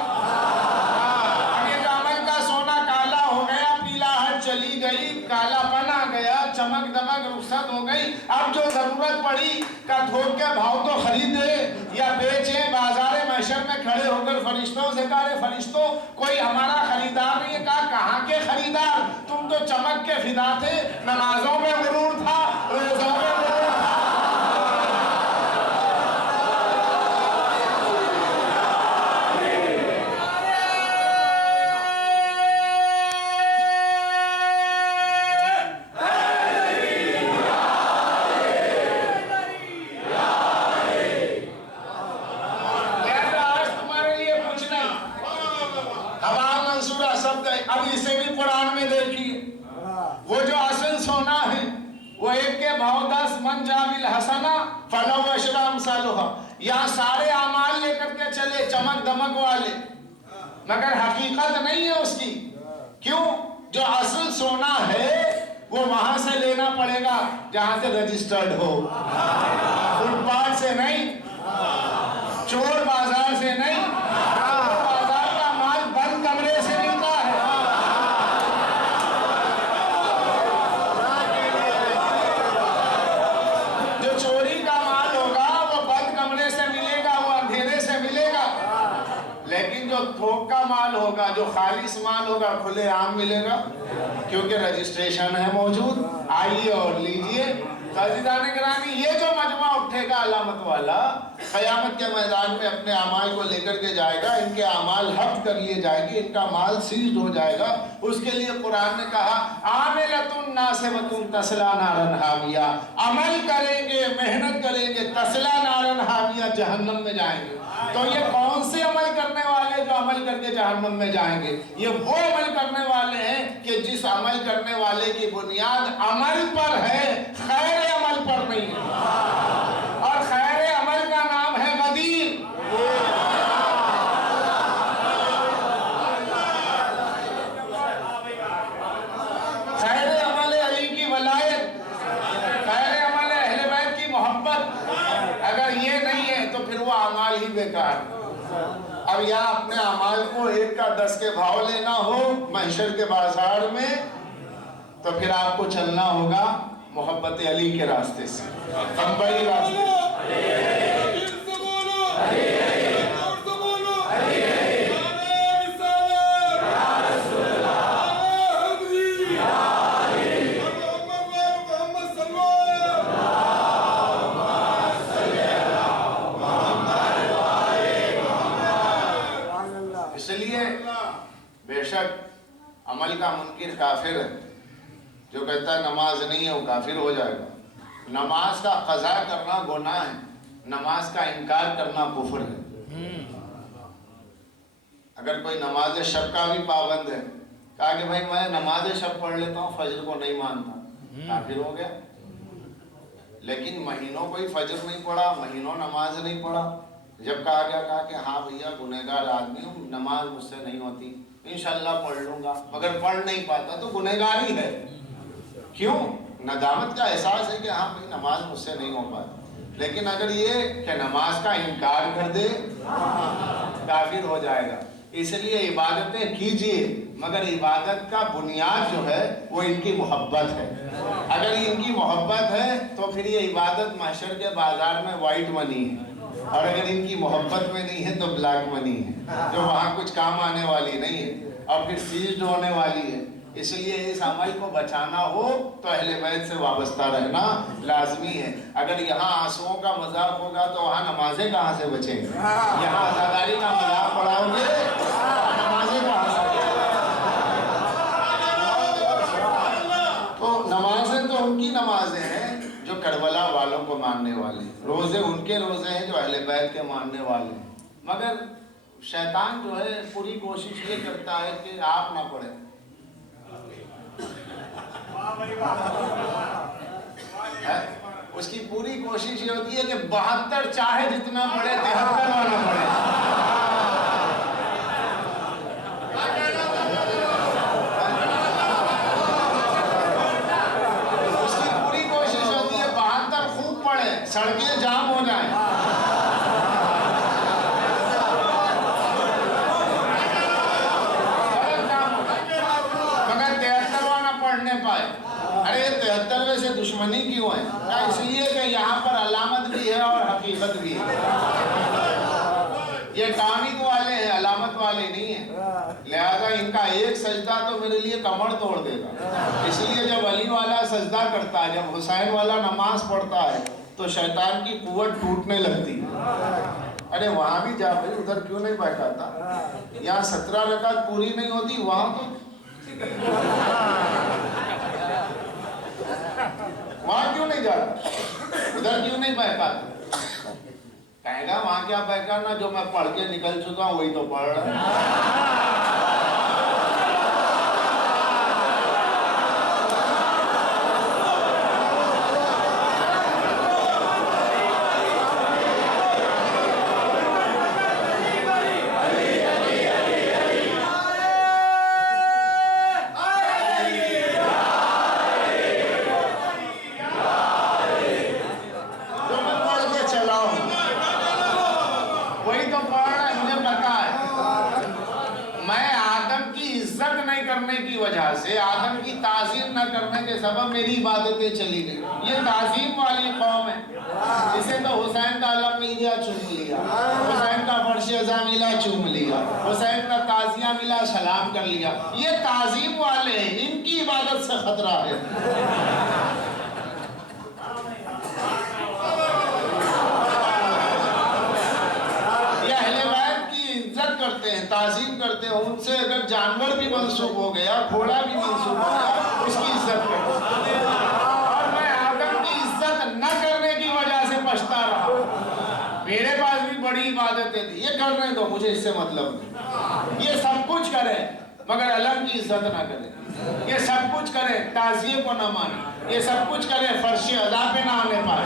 اب یہ جو عمل کا سونا کالا ہو گیا، پیلاہٹ چلی گئی، کالا پن آ گیا، چمک دمک رخصت ہو گئی۔ اب جو ضرورت پڑی کہ تھوک کے بھاؤ تو خریدے یا بیچے، بازار محشر میں کھڑے ہو کر فرشتوں سے کہا فرشتوں کوئی ہمارا خریدار نہیں ہے۔ کہا کہاں کے خریدار؟ تم تو چمک کے فدا تھے، نمازوں میں غرور تھا، روزوں میں غرور تھا۔ اب اسے بھی قرآن میں دیکھیے، وہ جو اصل سونا ہے وہ 1 کے بھاؤ 10، من جاء بالحسنہ فلہ عشر امثالها، یہاں سارے اعمال لے کر کے چلے چمک دمک والے، مگر حقیقت نہیں ہے اس کی۔ کیوں؟ جو اصل سونا ہے وہ وہاں سے لینا پڑے گا جہاں سے رجسٹرڈ ہو، فٹ پاتھ سے نہیں، چور بازار سے نہیں، بازار کا مال بند کمرے سے ملتا ہے۔ جو چوری کا مال ہوگا وہ بند کمرے سے ملے گا، وہ اندھیرے سے ملے گا، لیکن جو تھوک کا مال ہوگا، جو خالص مال ہوگا، کھلے عام ملے گا، کیونکہ رجسٹریشن ہے موجود۔ آئیے اور لیجئے۔ عزیزان گرامی، یہ جو مجمع اٹھے گا علامت والا، قیامت کے میدان میں اپنے اعمال کو لے کر کے جائے گا، ان کے اعمال حفظ کر لیے جائیں گے، ان کا مال سیزڈ ہو جائے گا۔ اس کے لیے قرآن نے کہا عاملۃ ناصبۃ تصلیٰ نارا حامیہ، عمل کریں گے، محنت کریں گے، تصلیٰ نارا حامیہ، جہنم میں جائیں گے۔ تو یہ کون سے عمل کرنے والے جو عمل کر کے جہنم میں جائیں گے؟ یہ وہ عمل کرنے والے ہیں کہ جس عمل کرنے والے کی بنیاد عمل پر ہے، خیر عمل پر نہیں ہے، اور خیر عمل کا نام ہے غدیر۔ خیر عمل علی کی ولایت، خیر عمل اہل بیت کی محبت، اگر یہ نہیں ہے تو پھر وہ اعمال ہی بیکار ہے۔ اب یا اپنے اعمال کو 1 کا 10 کے بھاؤ لینا ہو محشر کے بازار میں، تو پھر آپ کو چلنا ہوگا محبت علی کے راستے سے، بڑی راستے سے۔ اس لیے بے شک عمل کا منکر کافر ہے، جو کہتا ہے نماز نہیں ہے وہ کافر ہو جائے گا۔ نماز کا قضا کرنا گناہ ہے، نماز کا انکار کرنا کفر ہے۔ اگر کوئی نماز شب کا بھی پابند ہے، کہا کہ بھائی میں نماز شب پڑھ لیتا ہوں، فجر کو نہیں مانتا، کافر ہو گیا۔ لیکن مہینوں کوئی فجر نہیں پڑھا، مہینوں نماز نہیں پڑھا، جب کہا کہ ہاں بھیا گنہگار آدمی ہوں، نماز مجھ سے نہیں ہوتی، انشاءاللہ پڑھ لوں گا، مگر پڑھ نہیں پاتا تو گنہگار ہی ہے۔ کیوں؟ ندامت کا احساس ہے کہ ہاں بھائی نماز مجھ سے نہیں ہو پاتی۔ لیکن اگر یہ کہ نماز کا انکار کر دے، کافر ہو جائے گا۔ اس لیے عبادتیں کیجئے، مگر عبادت کا بنیاد جو ہے وہ ان کی محبت ہے۔ اگر ان کی محبت ہے تو پھر یہ عبادت محشر کے بازار میں وائٹ منی ہے، اور اگر ان کی محبت میں نہیں ہے تو بلیک منی ہے، جو وہاں کچھ کام آنے والی نہیں ہے اور پھر سیزڈ ہونے والی ہے۔ اس لیے اس عمل کو بچانا ہو تو اہل بیت سے وابستہ رہنا لازمی ہے۔ اگر یہاں آنسوؤں کا مذاق ہوگا تو وہاں نمازیں کہاں سے بچیں گے؟ یہاں عزاداری کا مذاق پڑھاؤ گے، نمازیں کہاں سے بچیں گے؟ تو نمازیں تو ان کی نمازیں ہیں جو کربلا والوں کو ماننے والے، روزے ان کے روزے ہیں جو اہل بیت کے ماننے والے ہیں۔ مگر شیطان جو ہے پوری کوشش یہ کرتا ہے کہ آپ نہ پڑھیں۔ اس کی پوری کوشش یہ ہوتی ہے کہ 72 چاہے جتنا پڑھے، 73 وانا پڑھے۔ اس کی پوری کوشش ہوتی ہے 72 خوب پڑھے، سڑکیں جام ہو جائیں۔ مگر 73 وانا پڑھنے پائے۔ ارے 73ویں سے دشمنی کیوں ہے؟ اس لیے کہ یہاں پر علامت بھی ہے اور حقیقت بھی ہے۔ یہ ٹانک والے ہیں، علامت والے نہیں ہیں، لہذا ان کا ایک سجدہ تو میرے لیے کمر توڑ دے گا۔ اس لیے جب علی والا سجدہ کرتا ہے، جب حسین والا نماز پڑھتا ہے تو شیطان کی قوت ٹوٹنے لگتی ہے۔ ارے وہاں بھی جا بھائی، ادھر کیوں نہیں بہکاتا؟ یہاں 17 رکعت پوری نہیں ہوتی، وہاں تو وہاں کیوں نہیں جاتا؟ ادھر کیوں نہیں بہکاتا؟ کہے گا وہاں کیا بہکانا، جو میں پڑھ کے نکل چکا ہوں وہی تو پڑھ رہا ہوں۔ آدم کی تعظیم نہ کرنے کے سبب میری عبادتیں چلی گئی۔ یہ تعظیم والی قوم ہے، اسے تو حسین کا علم مل گیا چوم لیا، حسین کا فرش ازاں ملا چوم لیا، حسین کا تعزیہ ملا سلام کر لیا۔ یہ تعظیم والے ہیں، ان کی عبادت سے خطرہ ہے۔ یہ اہل بیت کی عزت کرتے ہیں، تعظیم کرتے ہیں، ان سے اگر جانور بھی منسوب ہو گیا، گھوڑا بھی منسوب ہو گیا، اس کی عزت کرتے ہیں۔ اور میں آدم کی عزت نہ کرنے کی وجہ سے پچھتا رہا۔ میرے پاس بھی بڑی عبادتیں تھیں، یہ کرنے دو، مجھے اس سے مطلب نہیں۔ یہ سب کچھ کرے مگر علم کی عزت نہ کرے، یہ سب کچھ کرے تعزیے کو نہ مانے، یہ سب کچھ کرے فرش ادا پہ نہ آنے پائے۔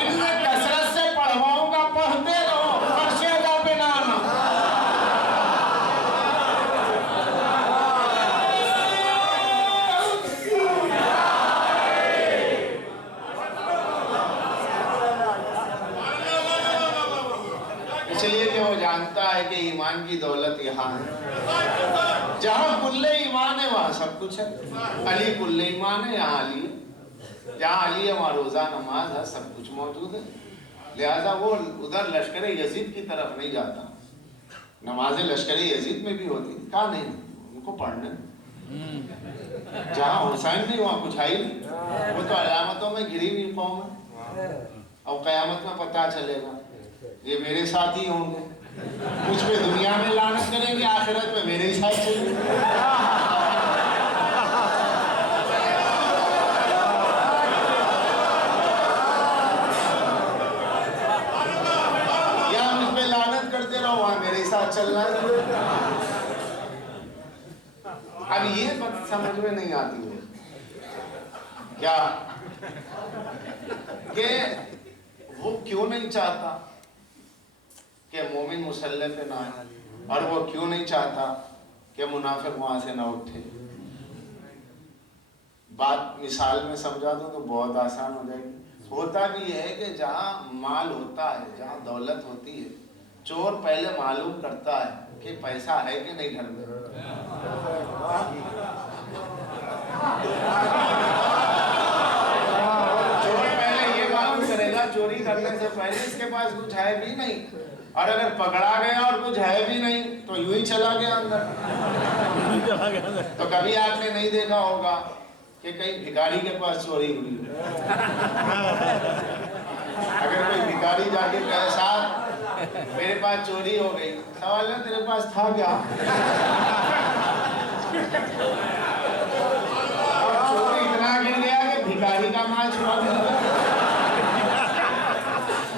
ان میں کثرت سے پڑھواؤں گا، پڑھتے رہو، فرش ادا پہ نہ آنا۔ اس لیے کہ وہ جانتا ہے کہ ایمان کی دولت یہاں ہے، جہاں کل ایمان ہے وہاں سب کچھ ہے۔ علی کل ایمان ہے، یہاں علی ہے، جہاں علی ہے وہاں روزہ نماز ہے، سب کچھ موجود ہے۔ لہذا وہ ادھر لشکر یزید کی طرف نہیں جاتا۔ نمازیں لشکر یزید میں بھی ہوتی، کہا نہیں ان کو پڑھنے، جہاں حسین نہیں وہاں کچھ آئی نہیں، وہ تو علامتوں میں گری ہوئی قوم ہے۔ اور قیامت میں پتہ چلے گا یہ میرے ساتھ ہی ہوں گے، مجھ پہ دنیا میں لعنت کریں گے، آخرت میں میرے ہی ساتھ چلیں گے۔ یا مجھ پہ لعنت کرتے رہو، وہاں میرے ہی ساتھ چلنا ہے۔ اب یہ بات سمجھ میں نہیں آتی ہے کیا کہ وہ کیوں نہیں چاہتا کہ مومن مسلح پہ نہ آئے، اور وہ کیوں نہیں چاہتا کہ منافق وہاں سے نہ اٹھے۔ بات مثال میں سمجھا دوں تو بہت آسان ہو جائے گی۔ ہوتا بھی یہ ہے کہ جہاں مال ہوتا ہے، جہاں دولت ہوتی ہے، چور پہلے معلوم کرتا ہے کہ پیسہ ہے کہ نہیں گھر میں۔ چور پہلے یہ معلوم کرے گا چوری کرنے سے پہلے اس کے پاس کچھ ہے بھی نہیں، اور اگر پکڑا گیا اور کچھ ہے بھی نہیں تو یوں ہی چلا گیا اندر۔ تو کبھی آپ نے نہیں دیکھا ہوگا کہ کہیں بھکاری کے پاس چوری ہوئی، اگر کوئی بھکاری جا کے کہے صاحب میرے پاس چوری ہو گئی، سوال ہے تیرے پاس تھا کیا؟ چور اتنا گر گیا کہ بھکاری کا مال چھڑا دیا۔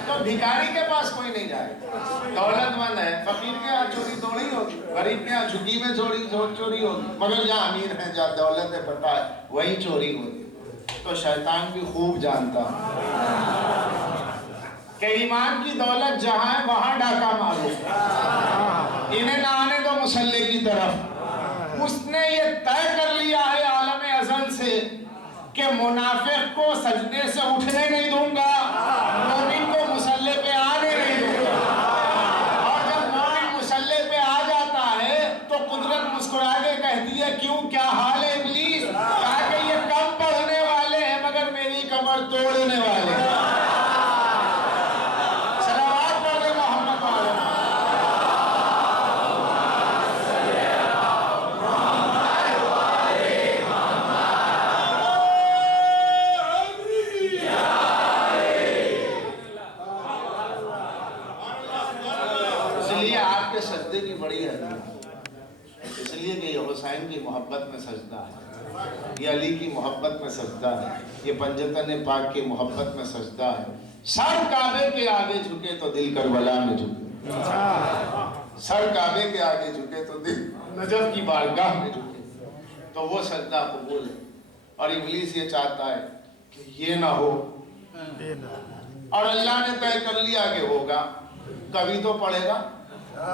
تو بھکاری کے پاس کوئی نہیں جائے، دولت مند ہے، فقیر کے ہاں چوری تو نہیں ہوگی، غریب کے ہاں جھگی میں چوری ہوگی، مگر جہاں امیر ہے، جہاں دولت ہے، پتہ ہے وہی چوری ہوتی۔ تو شیطان بھی خوب جانتا کہ ایمان کی دولت جہاں ہے وہاں ڈاکہ مارو، انہیں نہ آنے دو مسلح کی طرف۔ اس نے یہ طے کر لیا ہے عالم ازل سے کہ منافق کو سجدے سے اٹھنے نہیں دوں گا، مومن کو مسلح پہ آنے نہیں دوں گا۔ اور جب مومن مسلح پہ آ جاتا ہے تو قدرت مسکرا کے کہتی ہے کیوں، کیا حال ہے ابلیس؟ کہا کہ یہ کم پڑھنے والے ہیں مگر میری کمر توڑنے والے ہیں۔ صلوات پڑھ دے محمد والے۔ آپ کے سجدے کی بڑی اہمیت ہے، اس لیے کہ یہ حسین کی محبت میں سجدہ ہے، یہ علی کی محبت میں سجدہ ہے، یہ پنجتن پاک کی محبت میں سجدہ ہے۔ سر کعبے کے آگے جھکے تو دل کربلا میں جھکے، سر کعبے کے آگے جھکے تو دل نجف کی بارگاہ میں جھکے، تو وہ سجدہ قبول ہے۔ اور ابلیس یہ چاہتا ہے کہ یہ نہ ہو، اور اللہ نے طے کر لیا کہ ہوگا، کبھی تو پڑھے گا،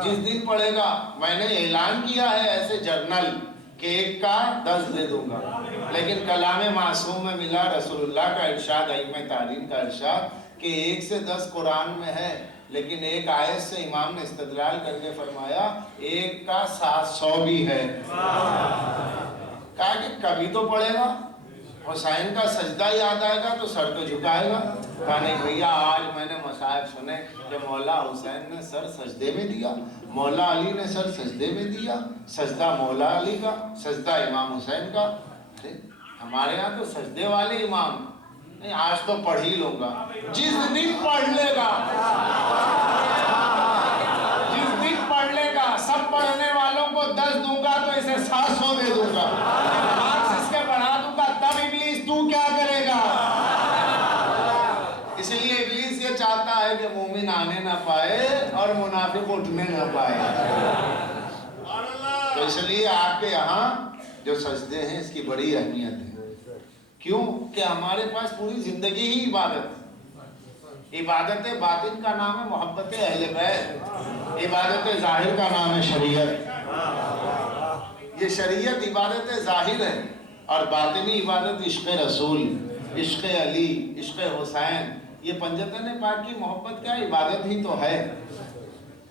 جس دن پڑھے گا۔ میں نے اعلان کیا ہے ایسے جرنل کہ 1 کا 10 دے دوں گا، لیکن کلام معصوم میں ملا رسول اللہ کا ارشاد، ائمہ تعلیم کا ارشاد کہ 1 سے 10 قرآن میں ہے، لیکن ایک آیت سے امام نے استدلال کر کے فرمایا 1 کا 700 بھی ہے۔ کہا کہ کبھی تو پڑھے گا، حسین کا سجدہ یاد آئے گا تو سر تو جھکائے گا۔ کہا نہیں بھیا، آج میں نے مصائب سنے کہ مولا حسین نے سر سجدے میں دیا، مولا علی نے سر سجدے میں دیا، سجدہ مولا علی کا، سجدہ امام حسین کا۔ ہمارے ہاں تو سجدے والے امام نہیں، آج تو پڑھ ہی لوں گا۔ جس دن پڑھ لے گا، جس دن پڑھ لے گا، سب پڑھنے والوں کو 10 دوں گا تو اسے 700 دے دوں گا، مارکس کے بڑھا دوں گا، تب ابلیس تو کیا کرے گا؟ اس لیے ابلیس یہ چاہتا ہے کہ مومن آنے نہ پائے اور منافق اٹھنے نہ پائے۔ تو اس لیے آپ کے یہاں جو سجدے ہیں اس کی بڑی اہمیت ہے۔ کیوں کہ ہمارے پاس پوری زندگی ہی عبادت، عبادت باطن کا نام ہے محبت اہل بیت، عبادت ظاہر کا نام ہے شریعت۔ یہ شریعت عبادت ظاہر ہے، اور باطنی عبادت عشق رسول، عشق علی، عشق حسین، یہ پنجتن پاک کی محبت کا عبادت ہی تو ہے۔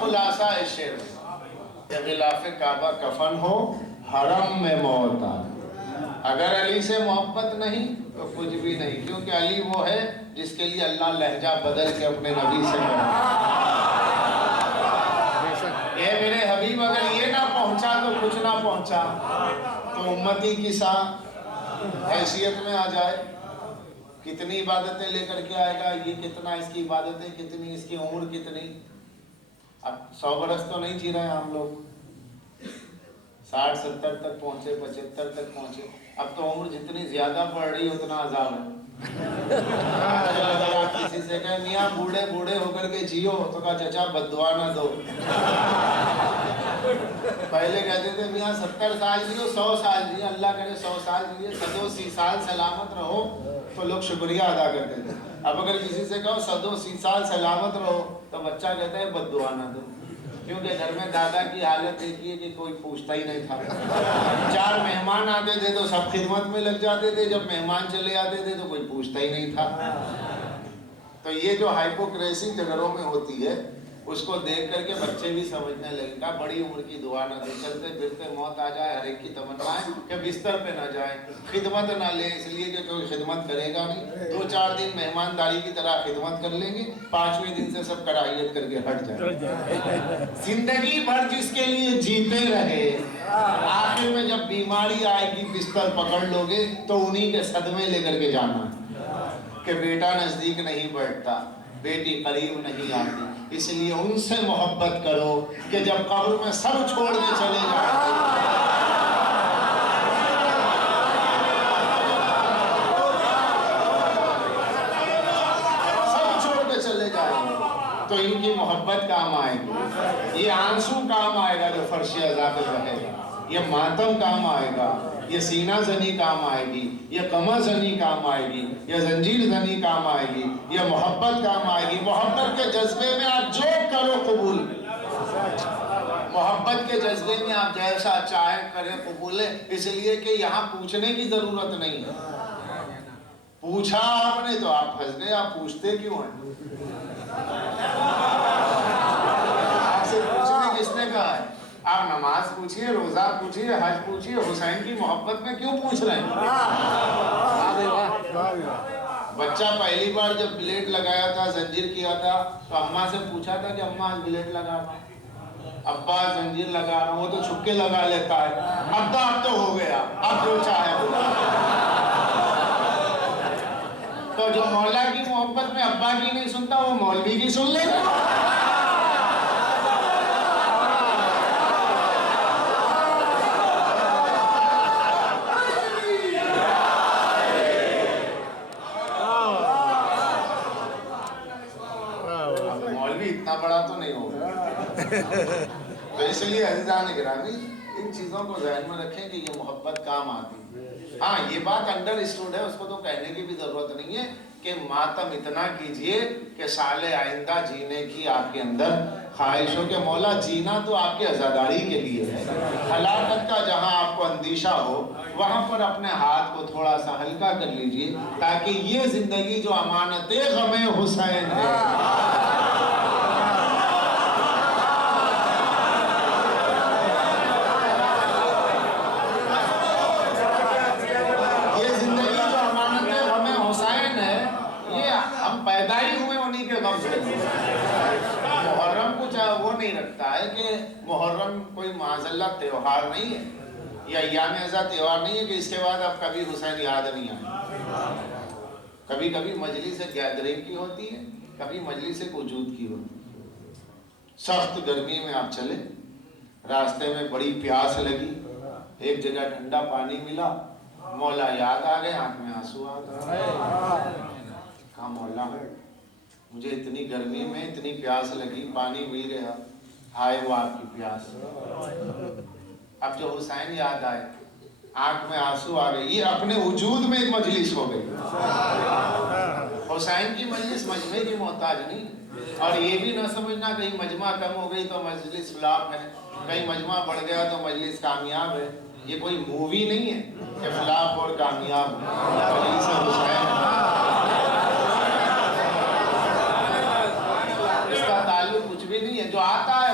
خلاصہ ہے شعر کہ غلاف کعبہ کفن ہو حرم میں موت آ، اگر علی سے محبت نہیں تو کچھ بھی نہیں، کیونکہ علی وہ ہے جس کے لیے اللہ لہجہ بدل کے اپنے نبی سے کہا اے میرے حبیب اگر یہ نہ پہنچا تو کچھ نہ پہنچا، تو امتی کی سا حیثیت میں آ جائے، کتنی عبادتیں لے کر کے آئے گا، یہ کتنا، اس کی عبادتیں کتنی، اس کی عمر کتنی۔ اب 100 برس تو نہیں جی رہے ہم لوگ، 60 70 تک پہنچے، 75 تک پہنچے، اب تو عمر جتنی زیادہ بڑھ رہی اتنا عذاب ہے۔ اگر آپ کسی سے کہیں میاں بوڑھے بوڑھے ہو کر کے جیو، تو کہا چچا بد دعا نہ دو۔ پہلے کہتے تھے میاں 70 سال جیو، 100 سال جیو، اللہ کرے 100 سال جیے، 180 سال سلامت رہو، تو لوگ شکریہ ادا کرتے تھے۔ اب اگر کسی سے کہو 180 سال سلامت رہو، تو بچہ کہتا ہے بد دعا نہ دو، کیونکہ گھر میں دادا کی حالت دیکھیے کہ کوئی پوچھتا ہی نہیں تھا، 4 مہمان آتے تھے تو سب خدمت میں لگ جاتے تھے، جب مہمان چلے آتے تھے تو کوئی پوچھتا ہی نہیں تھا۔ تو یہ جو ہائپوکریسی جگروں میں ہوتی ہے، اس کو دیکھ کر کے بچے بھی سمجھنے لگے گا بڑی عمر کی دعا نہ دے، چلتے پھرتے موت آ جائے، ہر ایک کی تمنا ہے کہ بستر پہ نہ جائے، خدمت نہ لے، اس لیے کہ کوئی خدمت کرے گا نہیں، 2-4 دن مہمانداری کی طرح خدمت کر لیں گے، 5ویں دن سے سب کراہیت کر کے ہٹ جائیں۔ زندگی بھر جس کے لیے جیتے رہے، آخر میں جب بیماری آئے گی بستر پکڑ لو گے تو انہی کے صدمے لے کر کے جانا ہے کہ بیٹا نزدیک نہیں بیٹھتا، بیٹی قریب نہیں آتی، اس لیے ان سے محبت کرو کہ جب قبر میں سب چھوڑ کے چلے جائیں، سب چھوڑ کے چلے جائیں تو ان کی محبت کام آئے گی، یہ آنسو کام آئے گا جو فرش عذاب رہے گا، یہ ماتم کام آئے گا، یہ سینہ زنی کام آئے گی، یہ قمع زنی کام آئے گی، یہ زنجیر زنی کام آئے گی، یہ محبت کام آئے گی۔ محبت کے جذبے میں آپ جو کرو قبول، محبت کے جذبے میں آپ جیسا چاہے کریں قبول ہے، اس لیے کہ یہاں پوچھنے کی ضرورت نہیں ہے، پوچھا آپ نے تو آپ پھنس گئے، آپ پوچھتے کیوں ہیں؟ آپ سے پوچھنے کس نے کہا ہے؟ آپ نماز پوچھئے، روزہ پوچھئے، حج پوچھئے، حسین کی محبت میں کیوں پوچھ رہے ہیں؟ بچہ پہلی بار جب بلیڈ لگایا تھا، زنجیر کیا تھا، تو اماں سے پوچھا تھا کہ اماں آج بلیڈ لگا رہا ہوں، ابا زنجیر لگا رہا ہوں، وہ تو چھپ کے لگا لیتا ہے، ابا اب تو ہو گیا، اب جو چاہے بولا۔ تو جو مولا کی محبت میں ابا کی نہیں سنتا، وہ مولوی کی سن لے گا۔ اتنا بڑا تو نہیں ہوگا۔ تو اس لیے عزیزان گرامی، ان چیزوں کو ذہن میں رکھیں کہ یہ محبت کام آتی ہے۔ ہاں یہ بات انڈر اسٹوڈ ہے، اس کو تو کہنے کی بھی ضرورت نہیں ہے کہ ماتم اتنا کیجئے کہ سال آئندہ جینے کی آپ کے اندر خواہش ہو، کہ مولا جینا تو آپ کی عزاداری کے لیے ہے، ہلاکت کا جہاں آپ کو اندیشہ ہو وہاں پر اپنے ہاتھ کو تھوڑا سا ہلکا کر لیجئے، تاکہ یہ زندگی جو امانت غم حسین ہے، پیدا ہی ہوئے انہی کے غم سے۔ محرم کچھ وہ نہیں رکھتا ہے کہ محرم کوئی معاذ اللہ تہوار نہیں ہے، یا ایام ازا تہوار نہیں ہے کہ اس کے بعد اب کبھی حسین یاد نہیں آئے۔ کبھی کبھی مجلس گیدرنگ کی ہوتی ہے، کبھی مجلس وجود کی ہوتی ہے۔ سخت گرمی میں آپ چلے، راستے میں بڑی پیاس لگی، ایک جگہ ٹھنڈا پانی ملا، مولا یاد آ گئے، آنکھ میں آنسو آ گئے، کہا مولا مجھے اتنی گرمی میں اتنی پیاس لگی، پانی مل گیا، ہائے وہ آپ کی پیاس۔ اب جو حسین یاد آئے، آنکھ میں آنسو آ گئے، یہ اپنے وجود میں ایک مجلس ہو گئی۔ حسین کی مجلس مجمع کی محتاج نہیں، اور یہ بھی نہ سمجھنا کہیں مجمع کم ہو گئی تو مجلس فلاپ ہے، کہیں مجمع بڑھ گیا تو مجلس کامیاب ہے۔ یہ کوئی مووی نہیں ہے کہ فلاپ اور کامیاب مجلس حسین، اس کا تعلق کچھ بھی نہیں ہے۔ جو آتا ہے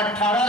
18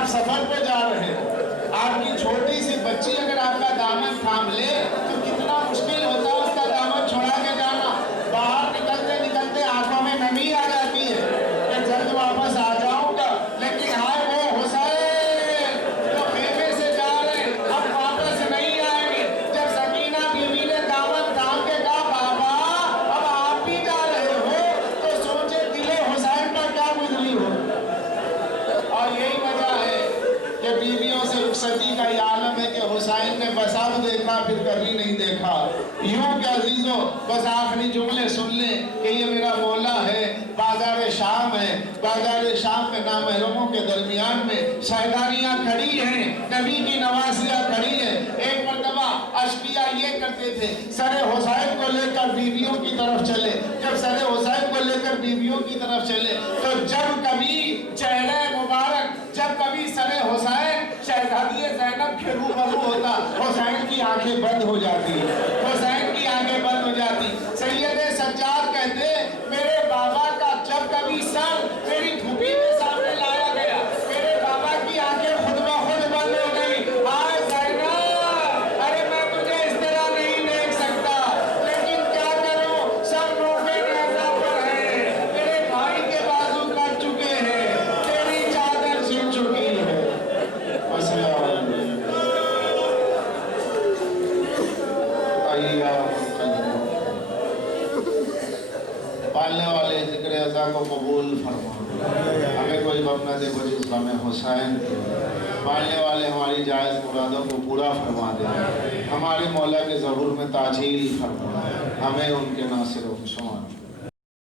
آپ سفر پہ جا رہے ہو، آپ کی چھوٹی سی بچی اگر آپ کا دامن تھام لے تو کتنا مشکل ہوتا ہے اس کا دامن چھڑا کے جانا۔ باہر نکلتے نکلتے آنکھوں میں نمی آ جاتی ہے کہ جلد واپس آ جاؤں گا، لیکن ہائے وہ حسین جو خیمے سے جا رہے اب واپس نہیں آئیں گے۔ جب سکینہ بیوی نے دامن تھام کے کہا بابا اب آپ بھی جا رہے ہو، تو سوچے دل حسین پر کیا گزری ہو۔ اور یہی وجہ ہے کہ بیویوں سے رخصتی کا یہ عالم ہے کہ حسین نے بس اب دیکھا پھر کبھی نہیں دیکھا۔ یوں کہ عزیزو بس آخری جملے سن لیں کہ یہ میرا مولا ہے، بازار شام ہے، بازار شام میں نامحرموں کے درمیان میں شہداریاں کھڑی ہیں، نبی کی نوازیاں کھڑی ہیں۔ ایک مرتبہ اشقیاء یہ کرتے تھے، سر حسین کو لے کر بیویوں کی طرف چلے، جب سر حسین کو لے کر بیویوں کی طرف چلے تو جب کبھی چہرہ مبارک، جب کبھی سر حسین شہزادی زینب کے روبرو ہوتا، حسین کی آنکھیں بند ہو جاتی، حسین کی آنکھیں بند ہو جاتی۔ سید سجاد کہتے میرے بابا کا جب کبھی سر میری پھوپھی کے سامنے لایا گیا، میرے بابا کی آنکھیں خود بخود بند ہو گئی۔ آئے زینب، ارے میں تجھے اس طرح نہیں دیکھ سکتا، لیکن کیا کروں، سب روکے نیزہ پر ہیں، میرے بھائی کے بازو کٹ چکے ہیں، تیری چادر چھن چکی ہے۔ پالنے والے ذکر ازا کو قبول فرما، ہمیں کوئی غم نہ دے بجز غم حسین کے، پالنے والے ہماری جائز مرادوں کو پورا فرما دے، ہمارے مولا کے ظہور میں تاجیل فرما، ہمیں ان کے ناصر و شمار